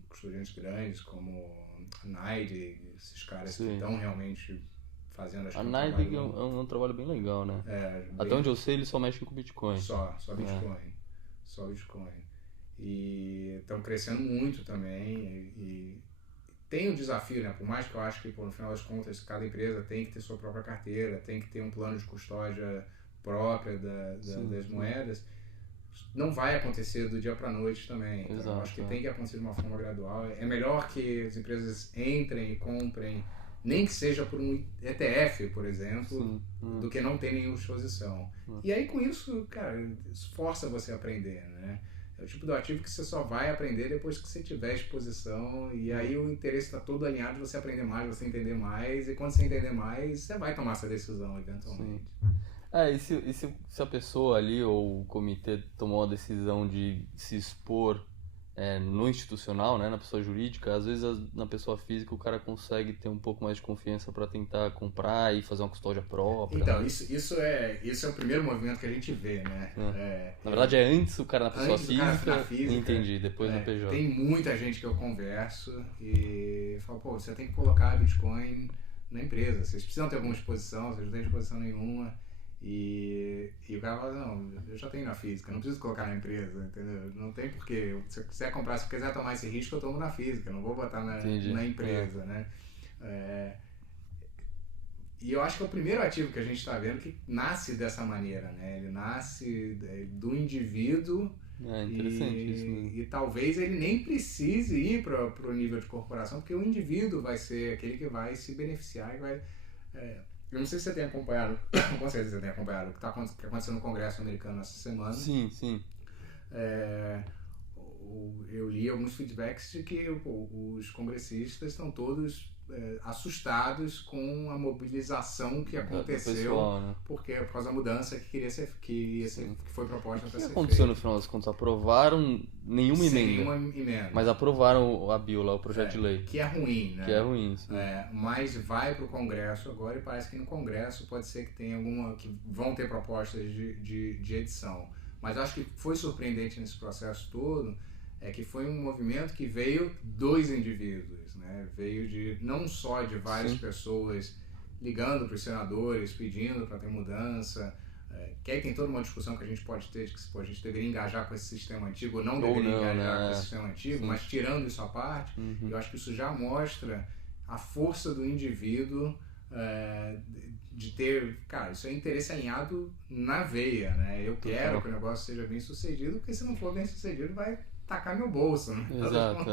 Custodiantes grandes como a NYDIG, esses caras que estão realmente fazendo as coisas. A NYDIG é um trabalho bem legal, né? Até onde eu sei, eles só mexem com Bitcoin. Só Bitcoin. Só Bitcoin. E estão crescendo muito também. E tem o desafio, né? Por mais que eu acho que, no final das contas, cada empresa tem que ter sua própria carteira, tem que ter um plano de custódia própria das moedas, não vai acontecer do dia para a noite também. Então, eu acho que tem que acontecer de uma forma gradual. É melhor que as empresas entrem e comprem, nem que seja por um ETF, por exemplo, do que não ter nenhuma exposição. E aí, com isso, cara, isso força você a aprender, né? É o tipo do ativo que você só vai aprender depois que você tiver exposição, e aí o interesse está todo alinhado de você aprender mais, você entender mais, e quando você entender mais, você vai tomar essa decisão eventualmente. E se a pessoa ali, ou o comitê, tomou a decisão de se expor no institucional, né, na pessoa jurídica, às vezes na pessoa física o cara consegue ter um pouco mais de confiança para tentar comprar e fazer uma custódia própria. Então, né? isso é o primeiro movimento que a gente vê, né? Na verdade é antes o cara na pessoa física, entendi, depois no PJ. Tem muita gente que eu converso e falo, você tem que colocar Bitcoin na empresa, vocês precisam ter alguma exposição, vocês não têm exposição nenhuma. E o cara fala, não, eu já tenho na física, não preciso colocar na empresa, entendeu? Não tem porquê. Se eu quiser comprar, se eu quiser tomar esse risco, eu tomo na física, não vou botar na empresa, né? E eu acho que é o primeiro ativo que a gente está vendo que nasce dessa maneira, né? Ele nasce do indivíduo interessante isso mesmo. E talvez ele nem precise ir para o nível de corporação, porque o indivíduo vai ser aquele que vai se beneficiar e vai... Eu não sei se você tem acompanhado, com certeza você tem acompanhado o que está acontecendo no Congresso americano essa semana. Sim. Eu li alguns feedbacks de que os congressistas estão todos assustados com a mobilização que aconteceu, pessoal, né? porque por causa da mudança que foi proposta para ser feita. O que aconteceu no final das contas? Aprovaram nenhuma emenda. Mas aprovaram a BIL lá, o projeto de lei. Que é ruim, né? Que é ruim, sim. Mas vai para o Congresso agora e parece que no Congresso pode ser que tenha que vão ter propostas de edição. Mas acho que foi surpreendente nesse processo todo que foi um movimento que veio dos indivíduos, né? Veio não só de várias pessoas ligando para os senadores, pedindo para ter mudança, que aí tem toda uma discussão que a gente pode ter de que a gente deveria engajar com esse sistema antigo ou não deveria engajar com esse sistema antigo, mas tirando isso à parte, eu acho que isso já mostra a força do indivíduo de ter, cara, isso é interesse alinhado na veia, né? Eu quero que o negócio seja bem sucedido, porque se não for bem sucedido vai tacar meu bolso, né? Exato,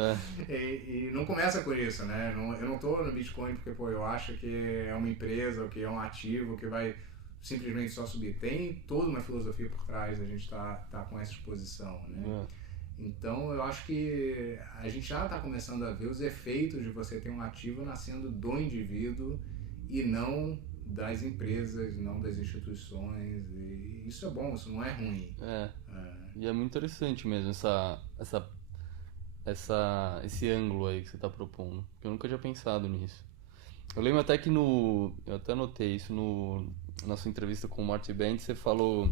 e não começa por isso, né? Eu não tô no Bitcoin porque, eu acho que é uma empresa, ou que é um ativo que vai simplesmente só subir. Tem toda uma filosofia por trás da gente tá com essa exposição, né? Então, eu acho que a gente já está começando a ver os efeitos de você ter um ativo nascendo do indivíduo e não das empresas, não das instituições. E isso é bom, isso não é ruim. E é muito interessante mesmo esse ângulo aí que você está propondo, porque eu nunca tinha pensado nisso. Eu lembro até que eu até notei isso na sua entrevista com o Marty Bent, você falou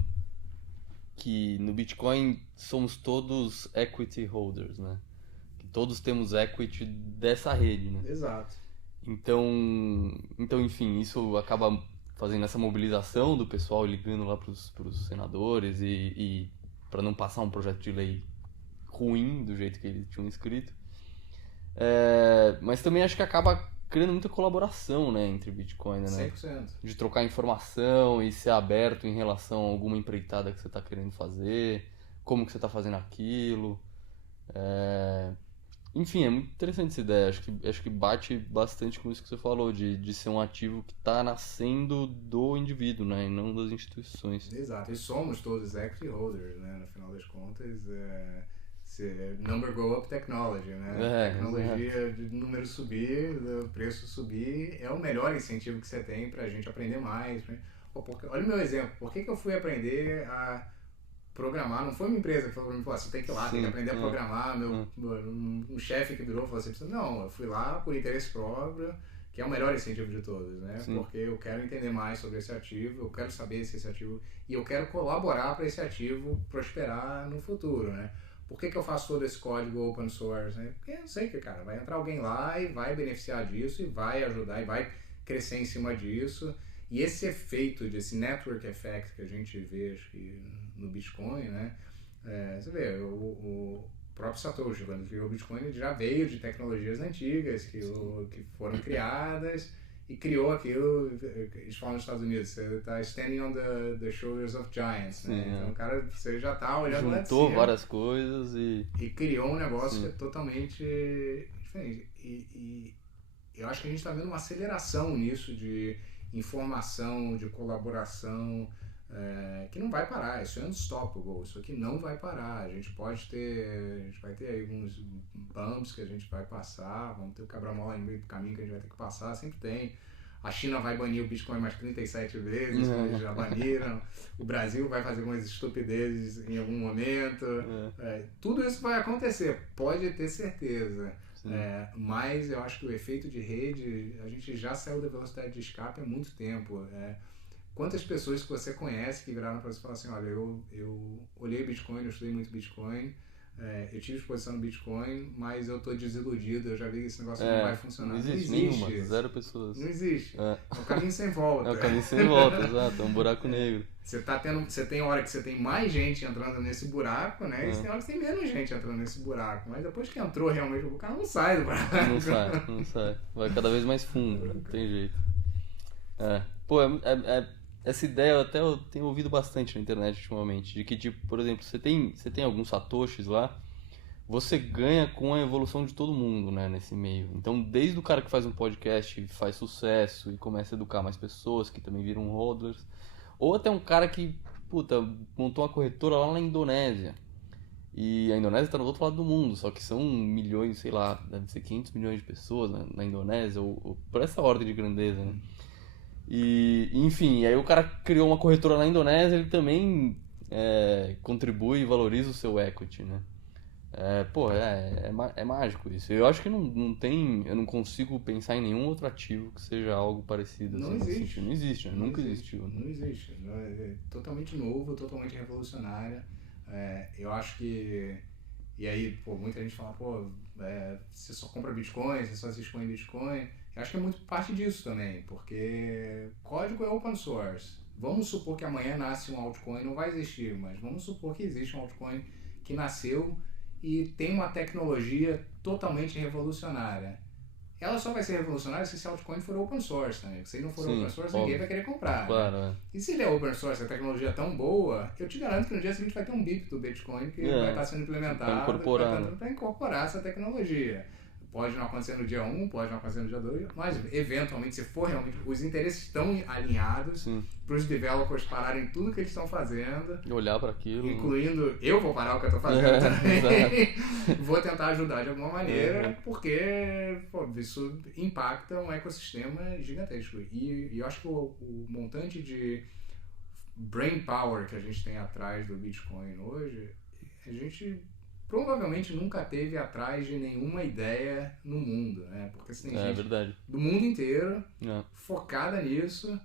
que no Bitcoin somos todos equity holders, né? Que todos temos equity dessa rede, né? Exato. Então, enfim, isso acaba fazendo essa mobilização do pessoal ligando lá pros senadores e para não passar um projeto de lei ruim do jeito que eles tinham escrito. Mas também acho que acaba criando muita colaboração, né, entre Bitcoin, né? 100%. De trocar informação e ser aberto em relação a alguma empreitada que você está querendo fazer, como que você está fazendo aquilo. Enfim, é muito interessante essa ideia. Acho que bate bastante com isso que você falou, de ser um ativo que está nascendo do indivíduo, né, e não das instituições. Exato. E somos todos equity holders, né? No final das contas, number go up technology, né? Tecnologia de número subir, o preço subir, é o melhor incentivo que você tem pra gente aprender mais. Né? Olha o meu exemplo. Por que eu fui aprender a programar? Não foi uma empresa que falou pra mim, você tem que ir lá, tem que aprender a programar. Um chefe que virou e falou assim, não, eu fui lá por interesse próprio, que é o melhor incentivo de todos, né? Sim. Porque eu quero entender mais sobre esse ativo, eu quero saber se esse ativo, e eu quero colaborar para esse ativo prosperar no futuro, né? Por que eu faço todo esse código open source? Né? Porque eu sei que, cara, vai entrar alguém lá e vai beneficiar disso, e vai ajudar, e vai crescer em cima disso. E esse efeito, desse network effect que a gente vê, acho que no Bitcoin, né? Você vê, o próprio Satoshi, quando criou o Bitcoin, ele já veio de tecnologias antigas que foram criadas e criou aquilo. Eles falam nos Estados Unidos, você está standing on the shoulders of giants, né? Então o cara, você já está olhando lá de cima. Juntou várias coisas e criou um negócio que é totalmente diferente. E eu acho que a gente está vendo uma aceleração nisso de informação, de colaboração, que não vai parar. Isso é unstoppable, isso aqui não vai parar. A gente vai ter aí alguns bumps que a gente vai passar, vamos ter o quebra-mola no meio do caminho que a gente vai ter que passar, sempre tem. A China vai banir o Bitcoin mais 37 vezes, como eles já baniram. O Brasil vai fazer algumas estupidezes em algum momento. Tudo isso vai acontecer, pode ter certeza. Mas eu acho que o efeito de rede, a gente já saiu da velocidade de escape há muito tempo. Quantas pessoas que você conhece que viraram para você e falaram assim, olha, eu olhei Bitcoin, eu estudei muito Bitcoin, eu tive exposição no Bitcoin, mas eu tô desiludido, eu já vi que esse negócio não vai funcionar. Não existe nenhuma, zero pessoas. Não existe. É um caminho sem volta. É um caminho sem volta, exato, é um buraco negro. Você tem hora que você tem mais gente entrando nesse buraco, né? E você tem hora que tem menos gente entrando nesse buraco. Mas depois que entrou realmente, o cara não sai do buraco. Não sai. Vai cada vez mais fundo, não tem jeito. Essa ideia eu tenho ouvido bastante na internet ultimamente, de que, tipo, por exemplo, você tem alguns satoshis lá, você ganha com a evolução de todo mundo, né, nesse meio. Então, desde o cara que faz um podcast e faz sucesso e começa a educar mais pessoas, que também viram hodlers, ou até um cara que, montou uma corretora lá na Indonésia. E a Indonésia está no outro lado do mundo, só que são milhões, sei lá, deve ser 500 milhões de pessoas na Indonésia, ou por essa ordem de grandeza, né? E, enfim, aí o cara criou uma corretora na Indonésia, ele também contribui e valoriza o seu equity, né? É mágico isso. Eu acho que não tem, eu não consigo pensar em nenhum outro ativo que seja algo parecido. Não assim, existe. Não existe, né? Nunca existiu. Não existe. É totalmente novo, totalmente revolucionário. Eu acho que... E aí, muita gente fala, você só compra Bitcoin, você só se expõe em Bitcoin. Eu acho que é muito parte disso também, porque código é open source. Vamos supor que amanhã nasce um altcoin, não vai existir, mas vamos supor que existe um altcoin que nasceu e tem uma tecnologia totalmente revolucionária. Ela só vai ser revolucionária se esse altcoin for open source também. Se ele não for open source, ninguém vai querer comprar. Claro, né? E se ele é open source, a tecnologia é tão boa, eu te garanto que no dia seguinte vai ter um BIP do Bitcoin que vai estar sendo implementado para incorporar essa tecnologia. Pode não acontecer no dia 1, pode não acontecer no dia 2, mas eventualmente, se for realmente... Os interesses estão alinhados para os developers pararem tudo que eles estão fazendo. E olhar para aquilo. Incluindo, eu vou parar o que eu estou fazendo também. Vou tentar ajudar de alguma maneira, porque isso impacta um ecossistema gigantesco. E eu acho que o montante de brain power que a gente tem atrás do Bitcoin hoje, a gente provavelmente nunca teve atrás de nenhuma ideia no mundo, né? Porque você tem gente verdade. do mundo inteiro focada nisso,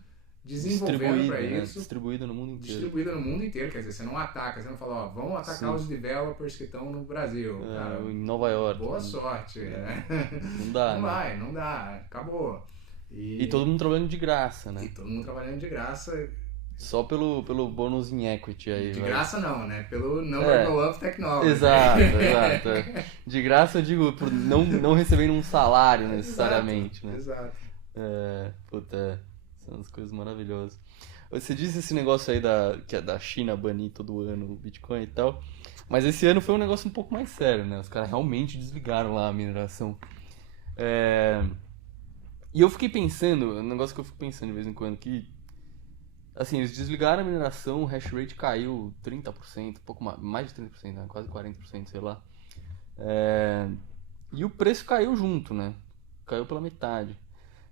desenvolvendo para isso. Distribuída no mundo inteiro. Distribuída no mundo inteiro, quer dizer, você não ataca, você não fala, ó, vamos atacar os developers que estão no Brasil. Cara, em Nova York. Boa sorte. Não dá, não dá, acabou. E todo mundo trabalhando de graça, né? E todo mundo trabalhando de graça. Só pelo bônus em equity aí. De graça não, né? Pelo number go up technology. Exato. De graça eu digo por não recebendo um salário necessariamente, né? Exato. São as coisas maravilhosas. Você disse esse negócio aí que é da China banir todo ano o Bitcoin e tal, mas esse ano foi um negócio um pouco mais sério, né? Os caras realmente desligaram lá a mineração. E eu fiquei pensando, um negócio que eu fico pensando de vez em quando, que assim, eles desligaram a mineração, o hash rate caiu 30%, pouco mais de 30%, né? Quase 40%, sei lá. E o preço caiu junto, né? Caiu pela metade.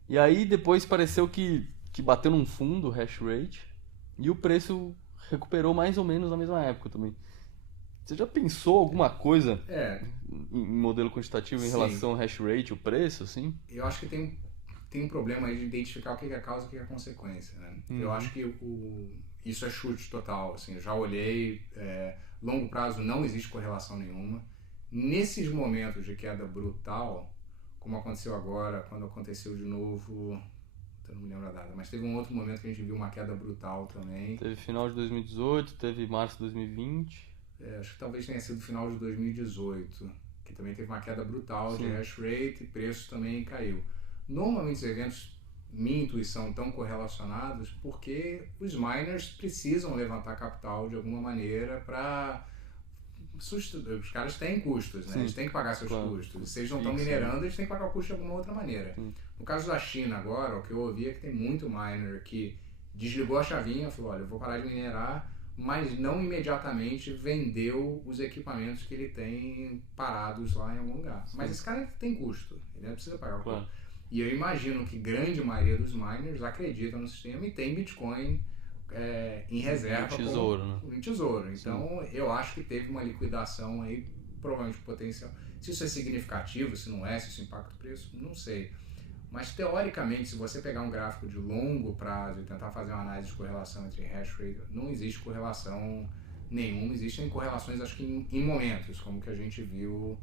E aí depois pareceu que bateu num fundo o hash rate e o preço recuperou mais ou menos na mesma época também. Você já pensou alguma coisa em modelo quantitativo em relação ao hash rate, o preço, assim? Eu acho que tem um problema aí de identificar o que é a causa e o que é a consequência, né? Eu acho que isso é chute total, assim, eu já olhei, longo prazo não existe correlação nenhuma. Nesses momentos de queda brutal, como aconteceu agora, quando aconteceu de novo, eu não me lembro a data, mas teve um outro momento que a gente viu uma queda brutal também. Teve final de 2018, teve março de 2020. Acho que talvez tenha sido final de 2018, que também teve uma queda brutal de hash rate e preço também caiu. Normalmente os eventos, minha intuição, estão correlacionados porque os miners precisam levantar capital de alguma maneira para... Os caras têm custos, né? Eles têm que pagar seus custos. Se eles não estão minerando, eles têm que pagar o custo de alguma outra maneira. No caso da China agora, o que eu ouvi é que tem muito miner que desligou a chavinha, falou, olha, eu vou parar de minerar, mas não imediatamente vendeu os equipamentos que ele tem parados lá em algum lugar. Mas esse cara tem custo, ele não precisa pagar o custo. E eu imagino que grande maioria dos miners acredita no sistema e tem Bitcoin em reserva. Em tesouro. Então, eu acho que teve uma liquidação aí, provavelmente potencial. Se isso é significativo, se não é, se isso impacta o preço, não sei. Mas, teoricamente, se você pegar um gráfico de longo prazo e tentar fazer uma análise de correlação entre hash rate, não existe correlação nenhuma. Existem correlações, acho que em momentos, como que a gente viu,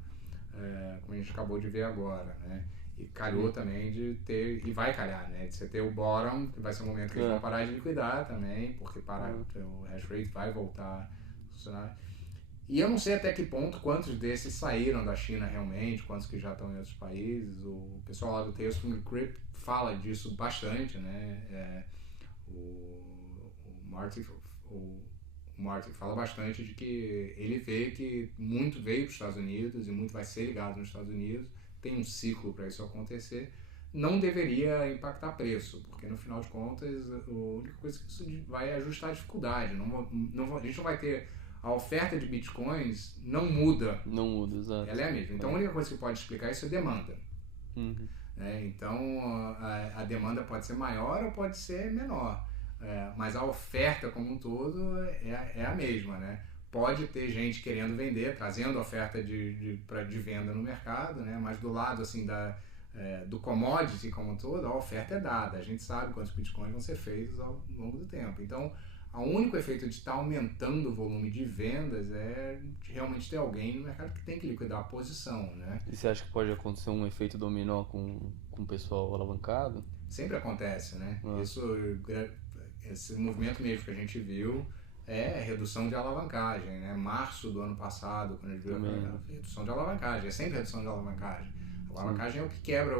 como a gente acabou de ver agora, né? E calhou também de ter, e vai calhar, né? De você ter o bottom, que vai ser o momento que eles vão parar de liquidar também, porque o hash rate vai voltar a funcionar. E eu não sei até que ponto, quantos desses saíram da China realmente, quantos que já estão em outros países. O pessoal lá do Tailspring Crypt fala disso bastante, né? O Marty fala bastante de que ele vê que muito veio para os Estados Unidos e muito vai ser ligado nos Estados Unidos. Tem um ciclo para isso acontecer, não deveria impactar preço, porque no final de contas a única coisa que isso vai ajustar a dificuldade. A gente não vai ter a oferta de bitcoins, não muda. Não muda, exato. Ela é a mesma. Então a única coisa que pode explicar isso é demanda. Então a demanda pode ser maior ou pode ser menor, mas a oferta como um todo é a mesma, né? Pode ter gente querendo vender, trazendo oferta de venda no mercado, né? Mas do lado assim, do commodity como um todo, a oferta é dada. A gente sabe quantos bitcoins vão ser feitos ao longo do tempo. Então, o único efeito de estar aumentando o volume de vendas é de realmente ter alguém no mercado que tem que liquidar a posição, né? E você acha que pode acontecer um efeito dominó com o pessoal alavancado? Sempre acontece, né? Esse movimento mesmo que a gente viu é redução de alavancagem, né? Março do ano passado, quando a gente viu a redução de alavancagem, é sempre redução de alavancagem. A alavancagem é o que quebra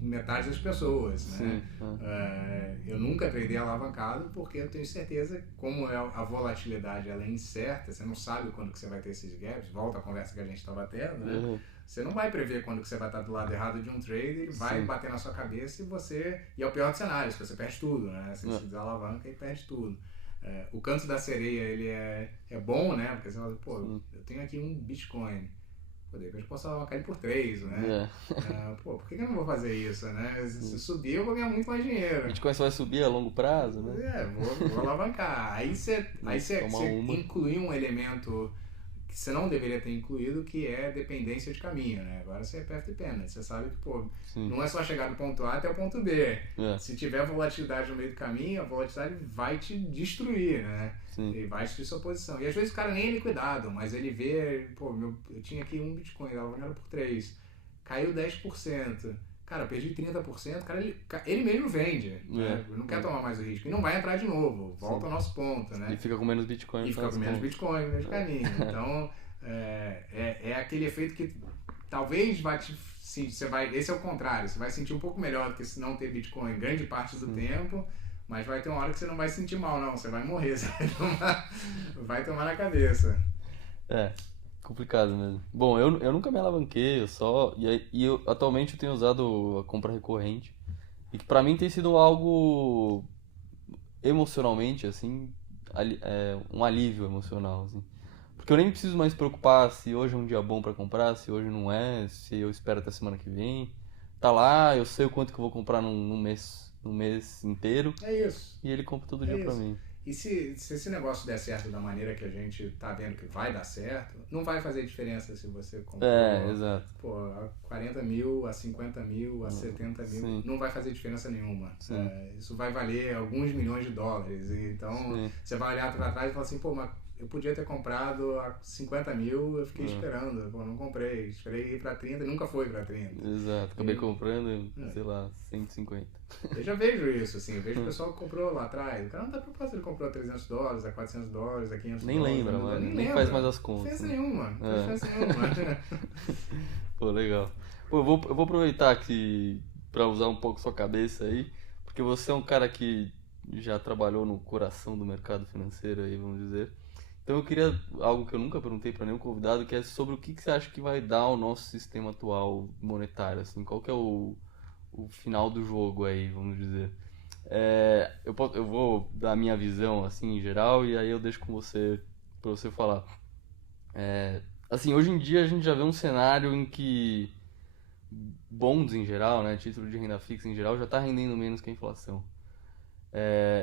metade das pessoas, né? Eu nunca tradei alavancado porque eu tenho certeza, como a volatilidade ela é incerta, você não sabe quando que você vai ter esses gaps, volta a conversa que a gente estava tendo, né? Você não vai prever quando que você vai estar do lado errado de um trade, ele vai bater na sua cabeça e é o pior dos cenários, que você perde tudo, né? Você se desalavanca e perde tudo. O canto da sereia, ele é bom, né? Porque você fala, eu tenho aqui um Bitcoin. Pô, de repente posso alavancar ele por 3, né? Por que eu não vou fazer isso, né? Se subir, eu vou ganhar muito mais dinheiro. Bitcoin só vai subir a longo prazo, né? Vou alavancar. Aí você inclui um elemento que você não deveria ter incluído, que é dependência de caminho, né? Agora você é path dependent, você sabe que, pô, não é só chegar do ponto A até o ponto B. Se tiver volatilidade no meio do caminho, a volatilidade vai te destruir, né? E vai destruir sua posição. E às vezes o cara nem é liquidado, mas ele vê, pô, eu tinha aqui um Bitcoin, ela vendendo por 3, caiu 10%. Cara, eu perdi 30%, cara, ele mesmo vende, né? Não quer tomar mais o risco. E não vai entrar de novo, volta ao nosso ponto, né? E fica com menos Bitcoin. E fica com menos Bitcoin no mesmo caminho. Então, é aquele efeito que talvez você vai... Esse é o contrário, você vai sentir um pouco melhor do que se não ter Bitcoin grande parte do tempo, mas vai ter uma hora que você não vai sentir mal, não. Você vai morrer, você vai tomar na cabeça. Complicado mesmo. Bom, eu nunca me alavanquei, atualmente eu tenho usado a compra recorrente, e que pra mim tem sido algo emocionalmente, assim, um alívio emocional, assim. Porque eu nem preciso mais preocupar se hoje é um dia bom pra comprar, se hoje não é, se eu espero até semana que vem. Tá lá, eu sei o quanto que eu vou comprar num mês inteiro. É isso. E ele compra todo dia pra mim. E se esse negócio der certo da maneira que a gente tá vendo que vai dar certo, não vai fazer diferença se você comprou exato. Pô, a 40 mil, a 50 mil, a 70 mil, não vai fazer diferença nenhuma. Isso vai valer alguns milhões de dólares. Então, você vai olhar para trás e falar assim, pô, mas eu podia ter comprado a 50 mil, eu fiquei esperando, pô, não comprei, esperei ir para 30 e nunca foi para 30. Exato, acabei comprando, sei lá, 150. Eu já vejo isso, assim, eu vejo o pessoal que comprou lá atrás, o cara não tá preocupado se ele comprou a $300, a $400, a $500. Nem lembra, mano, nem faz mais as contas. Não fez nenhuma, não fez nenhuma. Pô, legal. Pô, eu vou aproveitar aqui pra usar um pouco sua cabeça aí, porque você é um cara que já trabalhou no coração do mercado financeiro aí, vamos dizer. Então eu queria algo que eu nunca perguntei para nenhum convidado, que é sobre o que você acha que vai dar ao nosso sistema atual monetário, assim, qual que é o final do jogo aí, vamos dizer. Eu vou dar a minha visão, assim, em geral, e aí eu deixo com você, para você falar. Assim, hoje em dia a gente já vê um cenário em que bonds em geral, né, título de renda fixa em geral, já está rendendo menos que a inflação.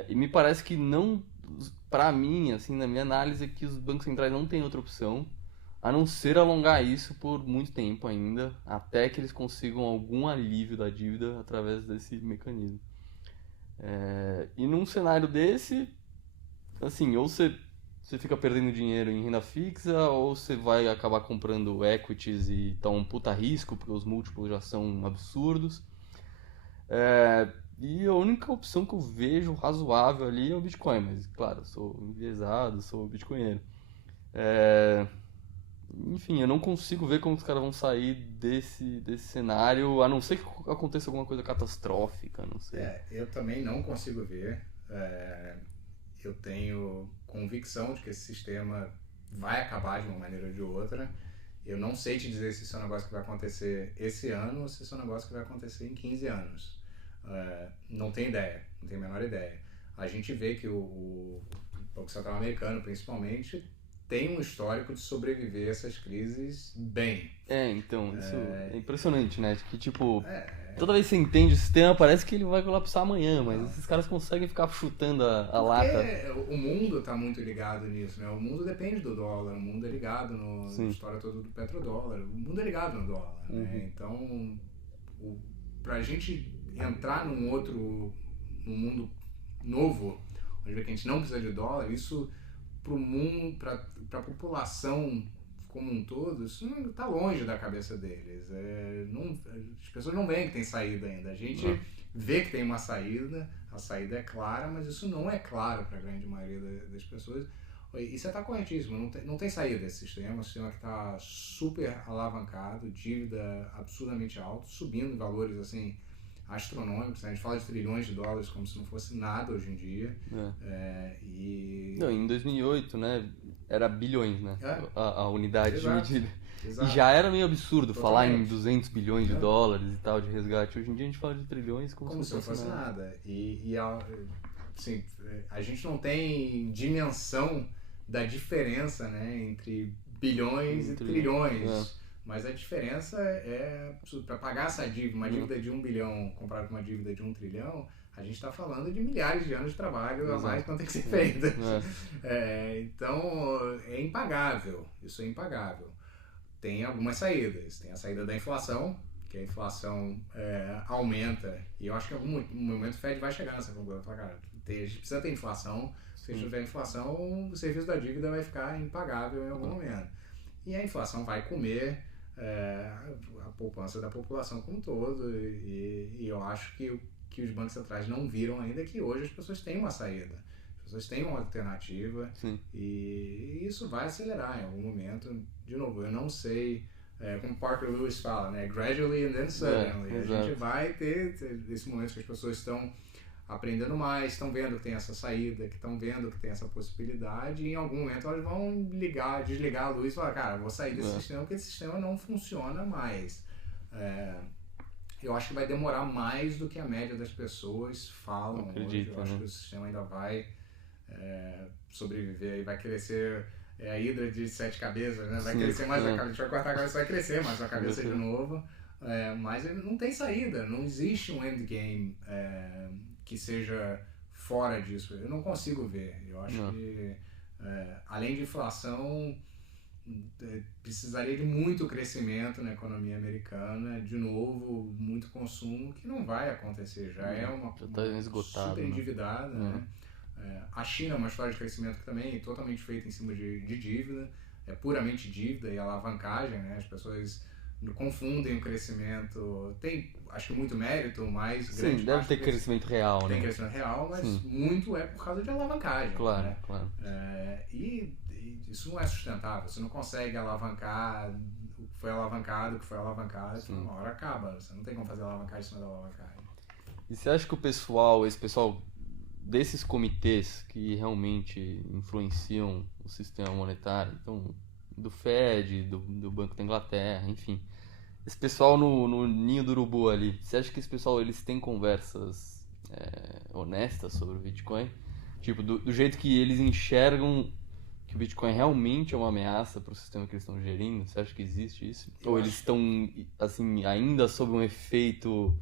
E me parece que não, pra mim, assim, na minha análise, é que os bancos centrais não têm outra opção a não ser alongar isso por muito tempo ainda, até que eles consigam algum alívio da dívida através desse mecanismo. E num cenário desse, assim, ou você fica perdendo dinheiro em renda fixa, ou você vai acabar comprando equities e tá um puta risco, porque os múltiplos já são absurdos. E a única opção que eu vejo razoável ali é o Bitcoin, mas claro, eu sou enviesado, sou bitcoinheiro. Enfim, eu não consigo ver como os caras vão sair desse cenário, a não ser que aconteça alguma coisa catastrófica, não sei. Eu também não consigo ver. Eu tenho convicção de que esse sistema vai acabar de uma maneira ou de outra. Eu não sei te dizer se isso é um negócio que vai acontecer esse ano ou se isso é um negócio que vai acontecer em 15 anos. Não tenho ideia, não tenho a menor ideia. A gente vê que o Banco Central americano, principalmente, tem um histórico de sobreviver a essas crises bem. Então, isso é impressionante, né? Que tipo, toda vez que você entende o sistema, parece que ele vai colapsar amanhã, mas esses caras conseguem ficar chutando a lata. O mundo está muito ligado nisso, né? O mundo depende do dólar, o mundo é ligado na história toda do petrodólar, o mundo é ligado no dólar, né? Então, pra gente entrar num mundo novo, onde a gente não precisa de dólar, isso pro mundo, pra população como um todo, isso não está longe da cabeça deles. As pessoas não veem que tem saída ainda. A gente vê que tem uma saída, a saída é clara, mas isso não é claro para a grande maioria das pessoas. E você está corretíssimo, não tem saída desse sistema, um sistema que está super alavancado, dívida absurdamente alta, subindo em valores assim astronômicos, né? A gente fala de trilhões de dólares como se não fosse nada hoje em dia. Não, em 2008, né, era bilhões, né, a unidade de medida. Exato. E já era meio absurdo falar em 200 bilhões de dólares e tal de resgate. Hoje em dia a gente fala de trilhões como se não fosse nada. Assim, a gente não tem dimensão da diferença, né, entre bilhões e trilhões. Mas a diferença para pagar essa dívida, uma dívida de 1 bilhão comparado com uma dívida de 1 trilhão, a gente está falando de milhares de anos de trabalho a mais que não tem que ser feito. Então, é impagável. Isso é impagável. Tem algumas saídas. Tem a saída da inflação, que a inflação aumenta. E eu acho que em algum momento o Fed vai chegar nessa conclusão. Cara, a gente precisa ter inflação. Se não tiver inflação, o serviço da dívida vai ficar impagável em algum momento. E a inflação vai comer a poupança da população como um todo. E eu acho que os bancos centrais não viram ainda que hoje as pessoas têm uma saída. As pessoas têm uma alternativa. E isso vai acelerar em algum momento. De novo, eu não sei, como Parker Lewis fala, né? Gradually and then suddenly. A gente vai ter esse momento que as pessoas estão aprendendo mais, estão vendo que tem essa saída, que estão vendo que tem essa possibilidade, e em algum momento elas vão desligar a luz e falar, cara, vou sair desse sistema porque esse sistema não funciona mais. Eu acho que vai demorar mais do que a média das pessoas falam hoje. Eu acho que o sistema ainda vai sobreviver e vai crescer a hidra de 7 cabeças, né? Vai crescer mais a cabeça, a gente vai cortar a cabeça, vai crescer mais a cabeça de novo. Mas ele não tem saída, não existe um endgame que seja fora disso. Eu não consigo ver. Eu acho que, além de inflação, precisaria de muito crescimento na economia americana, de novo, muito consumo, que não vai acontecer. Já é uma esgotado, super endividada, né? A China é uma história de crescimento que também é totalmente feita em cima de dívida, é puramente dívida e alavancagem, né? As pessoas confundem o crescimento, tem acho que muito mérito, mas sim, deve ter crescimento real, tem né? crescimento real, mas muito é por causa de alavancagem. Claro, né? claro. E isso não é sustentável, você não consegue alavancar o que foi alavancado, uma hora acaba, você não tem como fazer alavancagem em cima da alavancagem. E você acha que esse pessoal desses comitês que realmente influenciam o sistema monetário, então do Fed, do Banco da Inglaterra, enfim, esse pessoal no ninho do urubu ali, você acha que esse pessoal eles têm conversas honestas sobre o Bitcoin? Tipo, do jeito que eles enxergam que o Bitcoin realmente é uma ameaça para o sistema que eles estão gerindo? Você acha que existe isso? Ou eles estão assim, ainda sob um efeito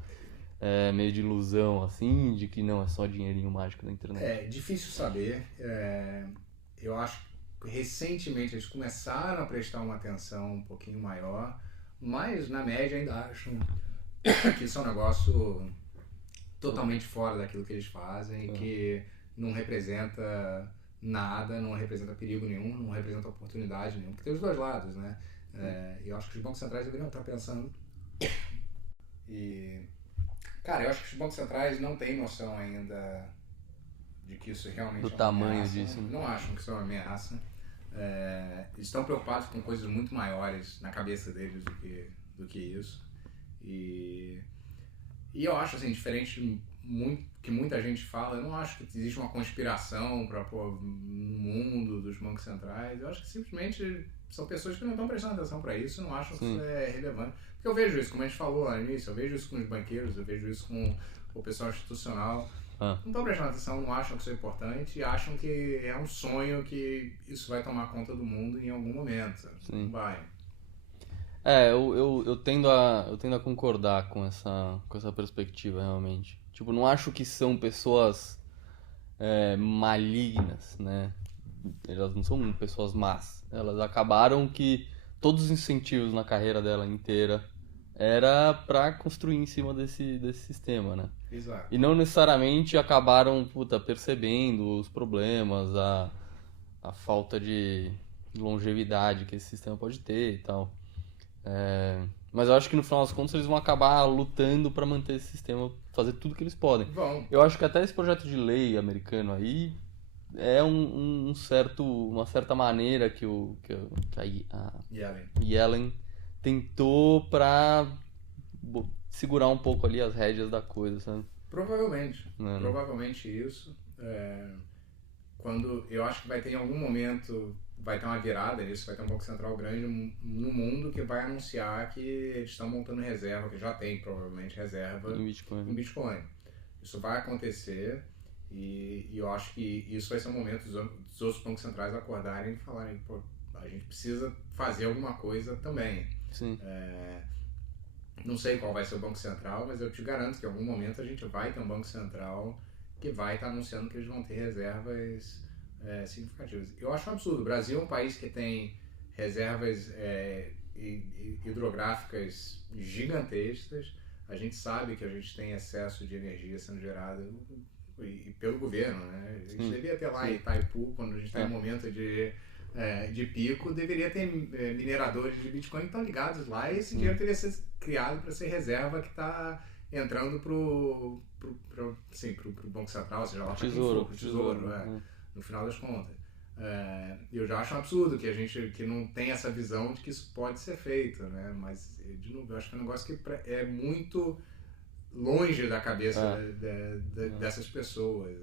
meio de ilusão, assim, de que não, é só dinheirinho mágico da internet? É difícil saber. Eu acho que recentemente eles começaram a prestar uma atenção um pouquinho maior, mas na média ainda acham que isso é um negócio totalmente fora daquilo que eles fazem, que não representa nada, não representa perigo nenhum, não representa oportunidade nenhuma, porque tem os dois lados, né? E eu acho que os bancos centrais deveriam estar pensando. Cara, eu acho que os bancos centrais não têm noção ainda de que isso realmente do é uma tamanho ameaça. disso. Não acham que isso é uma ameaça. Eles estão preocupados com coisas muito maiores na cabeça deles do que isso. E eu acho, assim, diferente que muita gente fala, eu não acho que existe uma conspiração para pôr no mundo dos bancos centrais. Eu acho que simplesmente são pessoas que não estão prestando atenção para isso, não acham que isso é relevante. Porque eu vejo isso, como a gente falou no início, eu vejo isso com os banqueiros, eu vejo isso com o pessoal institucional. Não estão prestando atenção, não acham que isso é importante e acham que é um sonho que isso vai tomar conta do mundo em algum momento. Não vai. Eu tendo a concordar com essa perspectiva, realmente. Tipo, não acho que são pessoas malignas, né? Elas não são pessoas más. Elas acabaram que todos os incentivos na carreira dela inteira era pra construir em cima desse sistema, né? Exato. E não necessariamente acabaram percebendo os problemas, a falta de longevidade que esse sistema pode ter e tal. Mas eu acho que no final das contas eles vão acabar lutando para manter esse sistema, fazer tudo que eles podem. Bom. Eu acho que até esse projeto de lei americano aí é uma certa maneira que a Yellen tentou para segurar um pouco ali as rédeas da coisa, sabe? Provavelmente isso. Quando eu acho que vai ter em algum momento, vai ter uma virada nisso, vai ter um Banco Central grande no mundo que vai anunciar que eles estão montando reserva, que já tem provavelmente reserva em Bitcoin. Isso vai acontecer e eu acho que isso vai ser um momento dos outros bancos centrais acordarem e falarem, pô, a gente precisa fazer alguma coisa também. Sim. Não sei qual vai ser o Banco Central, mas eu te garanto que em algum momento a gente vai ter um Banco Central que vai estar anunciando que eles vão ter reservas significativas. Eu acho um absurdo. O Brasil é um país que tem reservas hidrográficas gigantescas. A gente sabe que a gente tem excesso de energia sendo gerada pelo governo, né? A gente devia ter lá em Itaipu, quando a gente está em momento de pico, deveria ter mineradores de Bitcoin que estão ligados lá e esse dinheiro teria sido criado para ser reserva que está entrando pro Banco Central, seja lá para Tesouro, no final das contas. Eu já acho um absurdo que a gente que não tem essa visão de que isso pode ser feito, né? Mas, de novo, eu acho que é um negócio que é muito longe da cabeça dessas pessoas.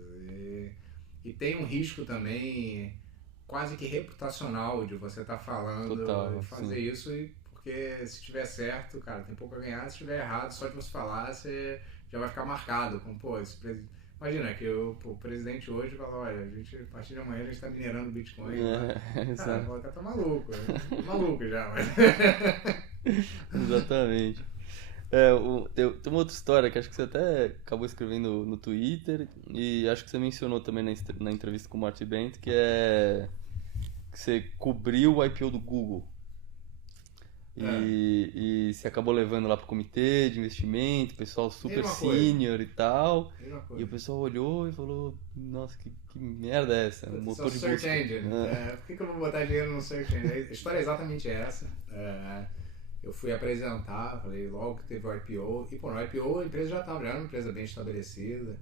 E tem um risco também quase que reputacional de você estar falando e fazer isso, porque se tiver certo, cara, tem pouco a ganhar, se tiver errado, só de você falar, você já vai ficar marcado com, imagina que o presidente hoje fala, olha, a partir de amanhã a gente está minerando Bitcoin. Cara, o cara tá maluco, né? Maluco já, mas... Exatamente. Tem uma outra história que acho que você até acabou escrevendo no Twitter e acho que você mencionou também na entrevista com o Marty Bent, que é que você cobriu o IPO do Google. E você acabou levando lá pro comitê de investimento, pessoal super senior e tal. E o pessoal olhou e falou, nossa, que merda é essa? Motor de search engine. Por que eu vou botar dinheiro no search engine? A história é exatamente essa. Eu fui apresentar, falei logo que teve o IPO. E no IPO a empresa já estava, uma empresa bem estabelecida.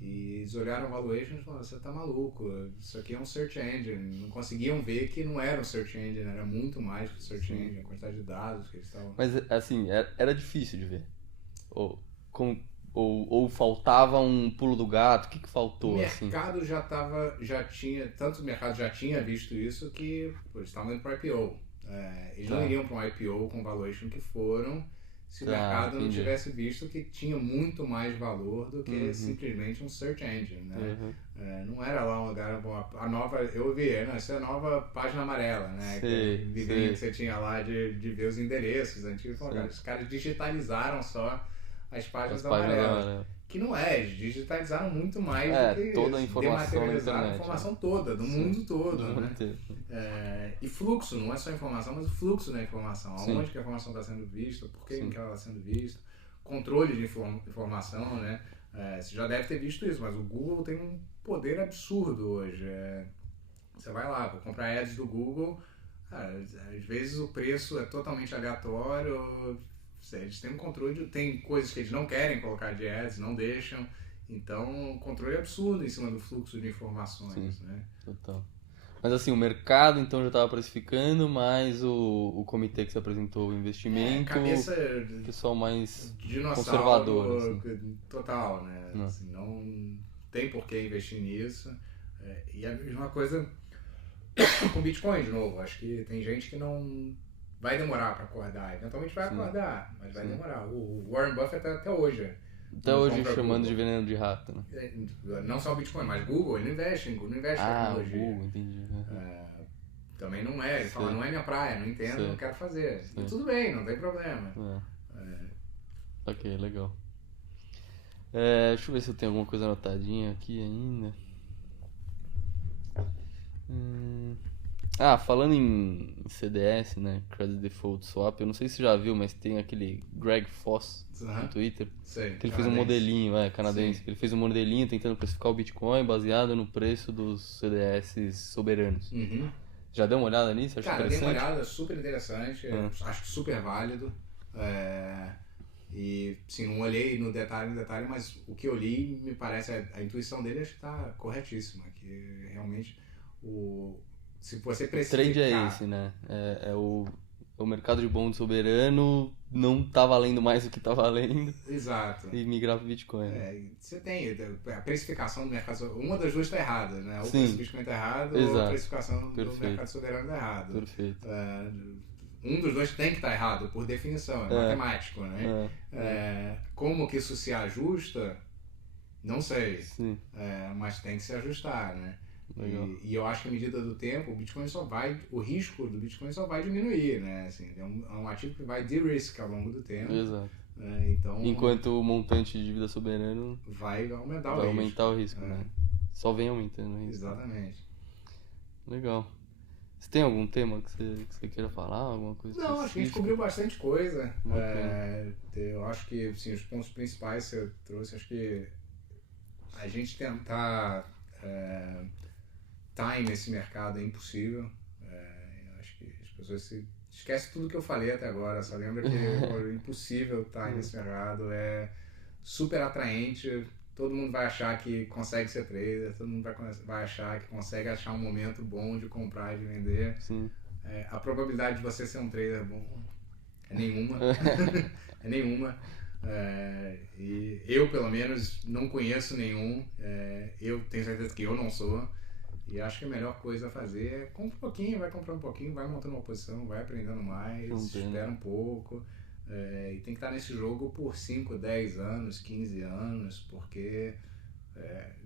E eles olharam o valuation e falaram, você tá maluco, isso aqui é um search engine. Não conseguiam ver que não era um search engine, era muito mais que um search engine, a quantidade de dados que eles estavam... Mas assim, era difícil de ver? Ou faltava um pulo do gato? O que faltou? O mercado tanto o mercado já tinha visto isso que eles estavam indo para o IPO. Eles não iriam para um IPO com valuation que foram se o mercado não tivesse visto que tinha muito mais valor do que simplesmente um search engine, né? Não era lá um lugar, a nova, eu vi, essa é a nova página amarela, né? Que você tinha lá de ver os endereços antigos. Os caras digitalizaram só as páginas amarelas. Que não eles digitalizaram muito mais do que toda a informação dematerializaram a informação toda, do mundo todo, né? E fluxo, não é só informação, mas o fluxo da informação, aonde que a informação está sendo vista, por que ela está sendo vista, controle de informação, né? Você já deve ter visto isso, mas o Google tem um poder absurdo hoje. Você vai lá, para comprar ads do Google, cara, às vezes o preço é totalmente aleatório. Eles têm um controle, tem coisas que eles não querem colocar de ads, não deixam. Então, o controle é absurdo em cima do fluxo de informações, né? Total. Mas assim, o mercado então já estava precificando, mas o comitê que se apresentou o investimento, o pessoal mais conservador. Assim. Total, né? Assim, não tem por que investir nisso. E a mesma coisa com Bitcoin, de novo. Acho que tem gente que não... vai demorar para acordar, eventualmente vai acordar, mas vai demorar. O Warren Buffett até hoje. Até hoje chamando de veneno de rato, né? Não só o Bitcoin, mas Google, ele não investe em tecnologia. Google, entendi. Também não é, ele fala, não é minha praia, não entendo, não quero fazer. E tudo bem, não tem problema. Ok, legal. Deixa eu ver se eu tenho alguma coisa anotadinha aqui ainda. Falando em CDS, né? Credit Default Swap, eu não sei se você já viu, mas tem aquele Greg Foss no Twitter, que ele fez um modelinho, canadense, que ele fez um modelinho tentando precificar o Bitcoin baseado no preço dos CDS soberanos. Já deu uma olhada nisso? Acho interessante? Dei uma olhada, super interessante, acho super válido. E sim, não olhei no detalhe, mas o que eu li, me parece, a intuição dele acho que está corretíssima, que realmente se você precificar... O trade é esse, né? O mercado de bond soberano não tá valendo mais do que tá valendo. Exato. E migrar pro Bitcoin. Você tem a precificação do mercado, uma das duas está errada, né? Ou o preço do Bitcoin está errado, ou a precificação do mercado soberano está errada. Perfeito. Um dos dois tem que estar errado, por definição, é matemático, né? Como que isso se ajusta, não sei, mas tem que se ajustar, né? Legal. E eu acho que à medida do tempo, o risco do Bitcoin só vai diminuir, né? Assim, é um ativo que vai de-risk ao longo do tempo. Exato. Então, Enquanto o montante de dívida soberano vai aumentar vai o aumentar o risco, risco. né? Só vem aumentando o risco. Exatamente. Legal. Você tem algum tema que você queira falar? Alguma coisa Não, acho que a gente específica? cobriu bastante coisa. Bacana. Eu acho que assim, os pontos principais que você trouxe, acho que a gente tentar estar nesse mercado é impossível. Eu acho que as pessoas esquecem tudo que eu falei até agora, só lembra que é impossível estar nesse mercado, é super atraente, todo mundo vai achar que consegue ser trader, todo mundo vai achar que consegue achar um momento bom de comprar e de vender. Sim. A probabilidade de você ser um trader bom é nenhuma. É nenhuma. E eu, pelo menos, não conheço nenhum. Eu tenho certeza que eu não sou. E acho que a melhor coisa a fazer é comprar um pouquinho, vai comprando um pouquinho, vai montando uma posição, vai aprendendo mais, espera um pouco. E tem que estar nesse jogo por 5, 10 anos, 15 anos, porque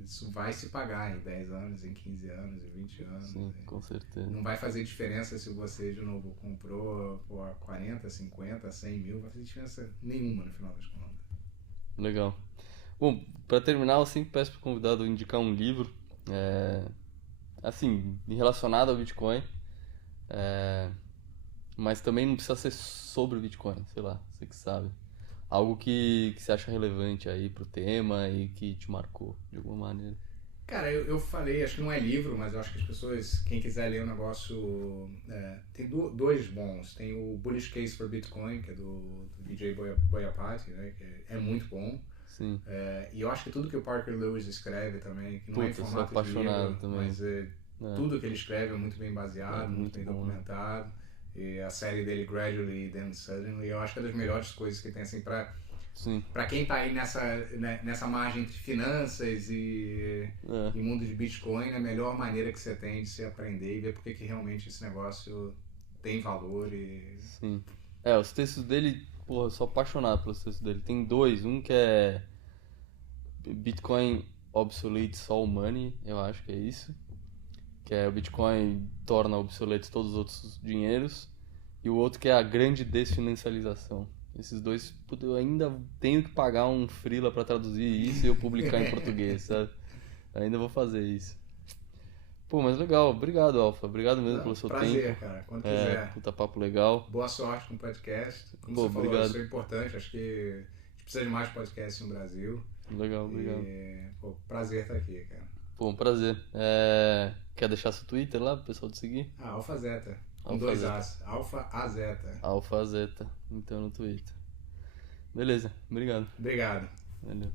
isso vai se pagar em 10 anos, em 15 anos, em 20 anos. Sim, com certeza. Não vai fazer diferença se você, de novo, comprou por 40, 50, 100 mil, vai fazer diferença nenhuma no final das contas. Legal. Bom, para terminar, eu sempre peço para o convidado indicar um livro, assim, relacionado ao Bitcoin, mas também não precisa ser sobre o Bitcoin, sei lá, você que sabe. Algo que você acha relevante aí pro tema e que te marcou de alguma maneira. Cara, eu falei, acho que não é livro, mas eu acho que as pessoas, quem quiser ler o negócio, tem dois bons. Tem o Bullish Case for Bitcoin, que é do Vijay Boyapati, né, que é muito bom. Sim. E eu acho que tudo que o Parker Lewis escreve também, que não é em Puta, sou formato de apaixonado livro, também. mas tudo que ele escreve é muito bem baseado, muito bem bom, né? documentado. E a série dele, Gradually, Then Suddenly, eu acho que é das melhores coisas que tem, assim, pra quem tá aí nessa margem entre finanças e mundo de Bitcoin, é a melhor maneira que você tem de se aprender e ver porque que realmente esse negócio tem valor. Sim. Os textos dele, porra, eu sou apaixonado pelos textos dele. Tem dois, um que é Bitcoin Obsoletes All Money, eu acho que é isso. Que é o Bitcoin torna obsoletos todos os outros dinheiros. E o outro que é a grande desfinancialização. Esses dois, eu ainda tenho que pagar um freela pra traduzir isso e eu publicar em português, sabe? Ainda vou fazer isso. Pô, mas legal. Obrigado, Alfa. Obrigado mesmo pelo seu prazer, tempo. Cara, quando quiser. Puta papo legal. Boa sorte com o podcast. Como Pô, você falou, obrigado. isso é importante. Acho que a gente precisa de mais podcasts no Brasil. Legal, obrigado. Prazer estar aqui, cara. Pô, um prazer. Quer deixar seu Twitter lá pro pessoal te seguir? Alfa Zeta. Com dois As. Alfa A Zeta. Alfa Zeta. Então no Twitter. Beleza, obrigado. Obrigado. Valeu.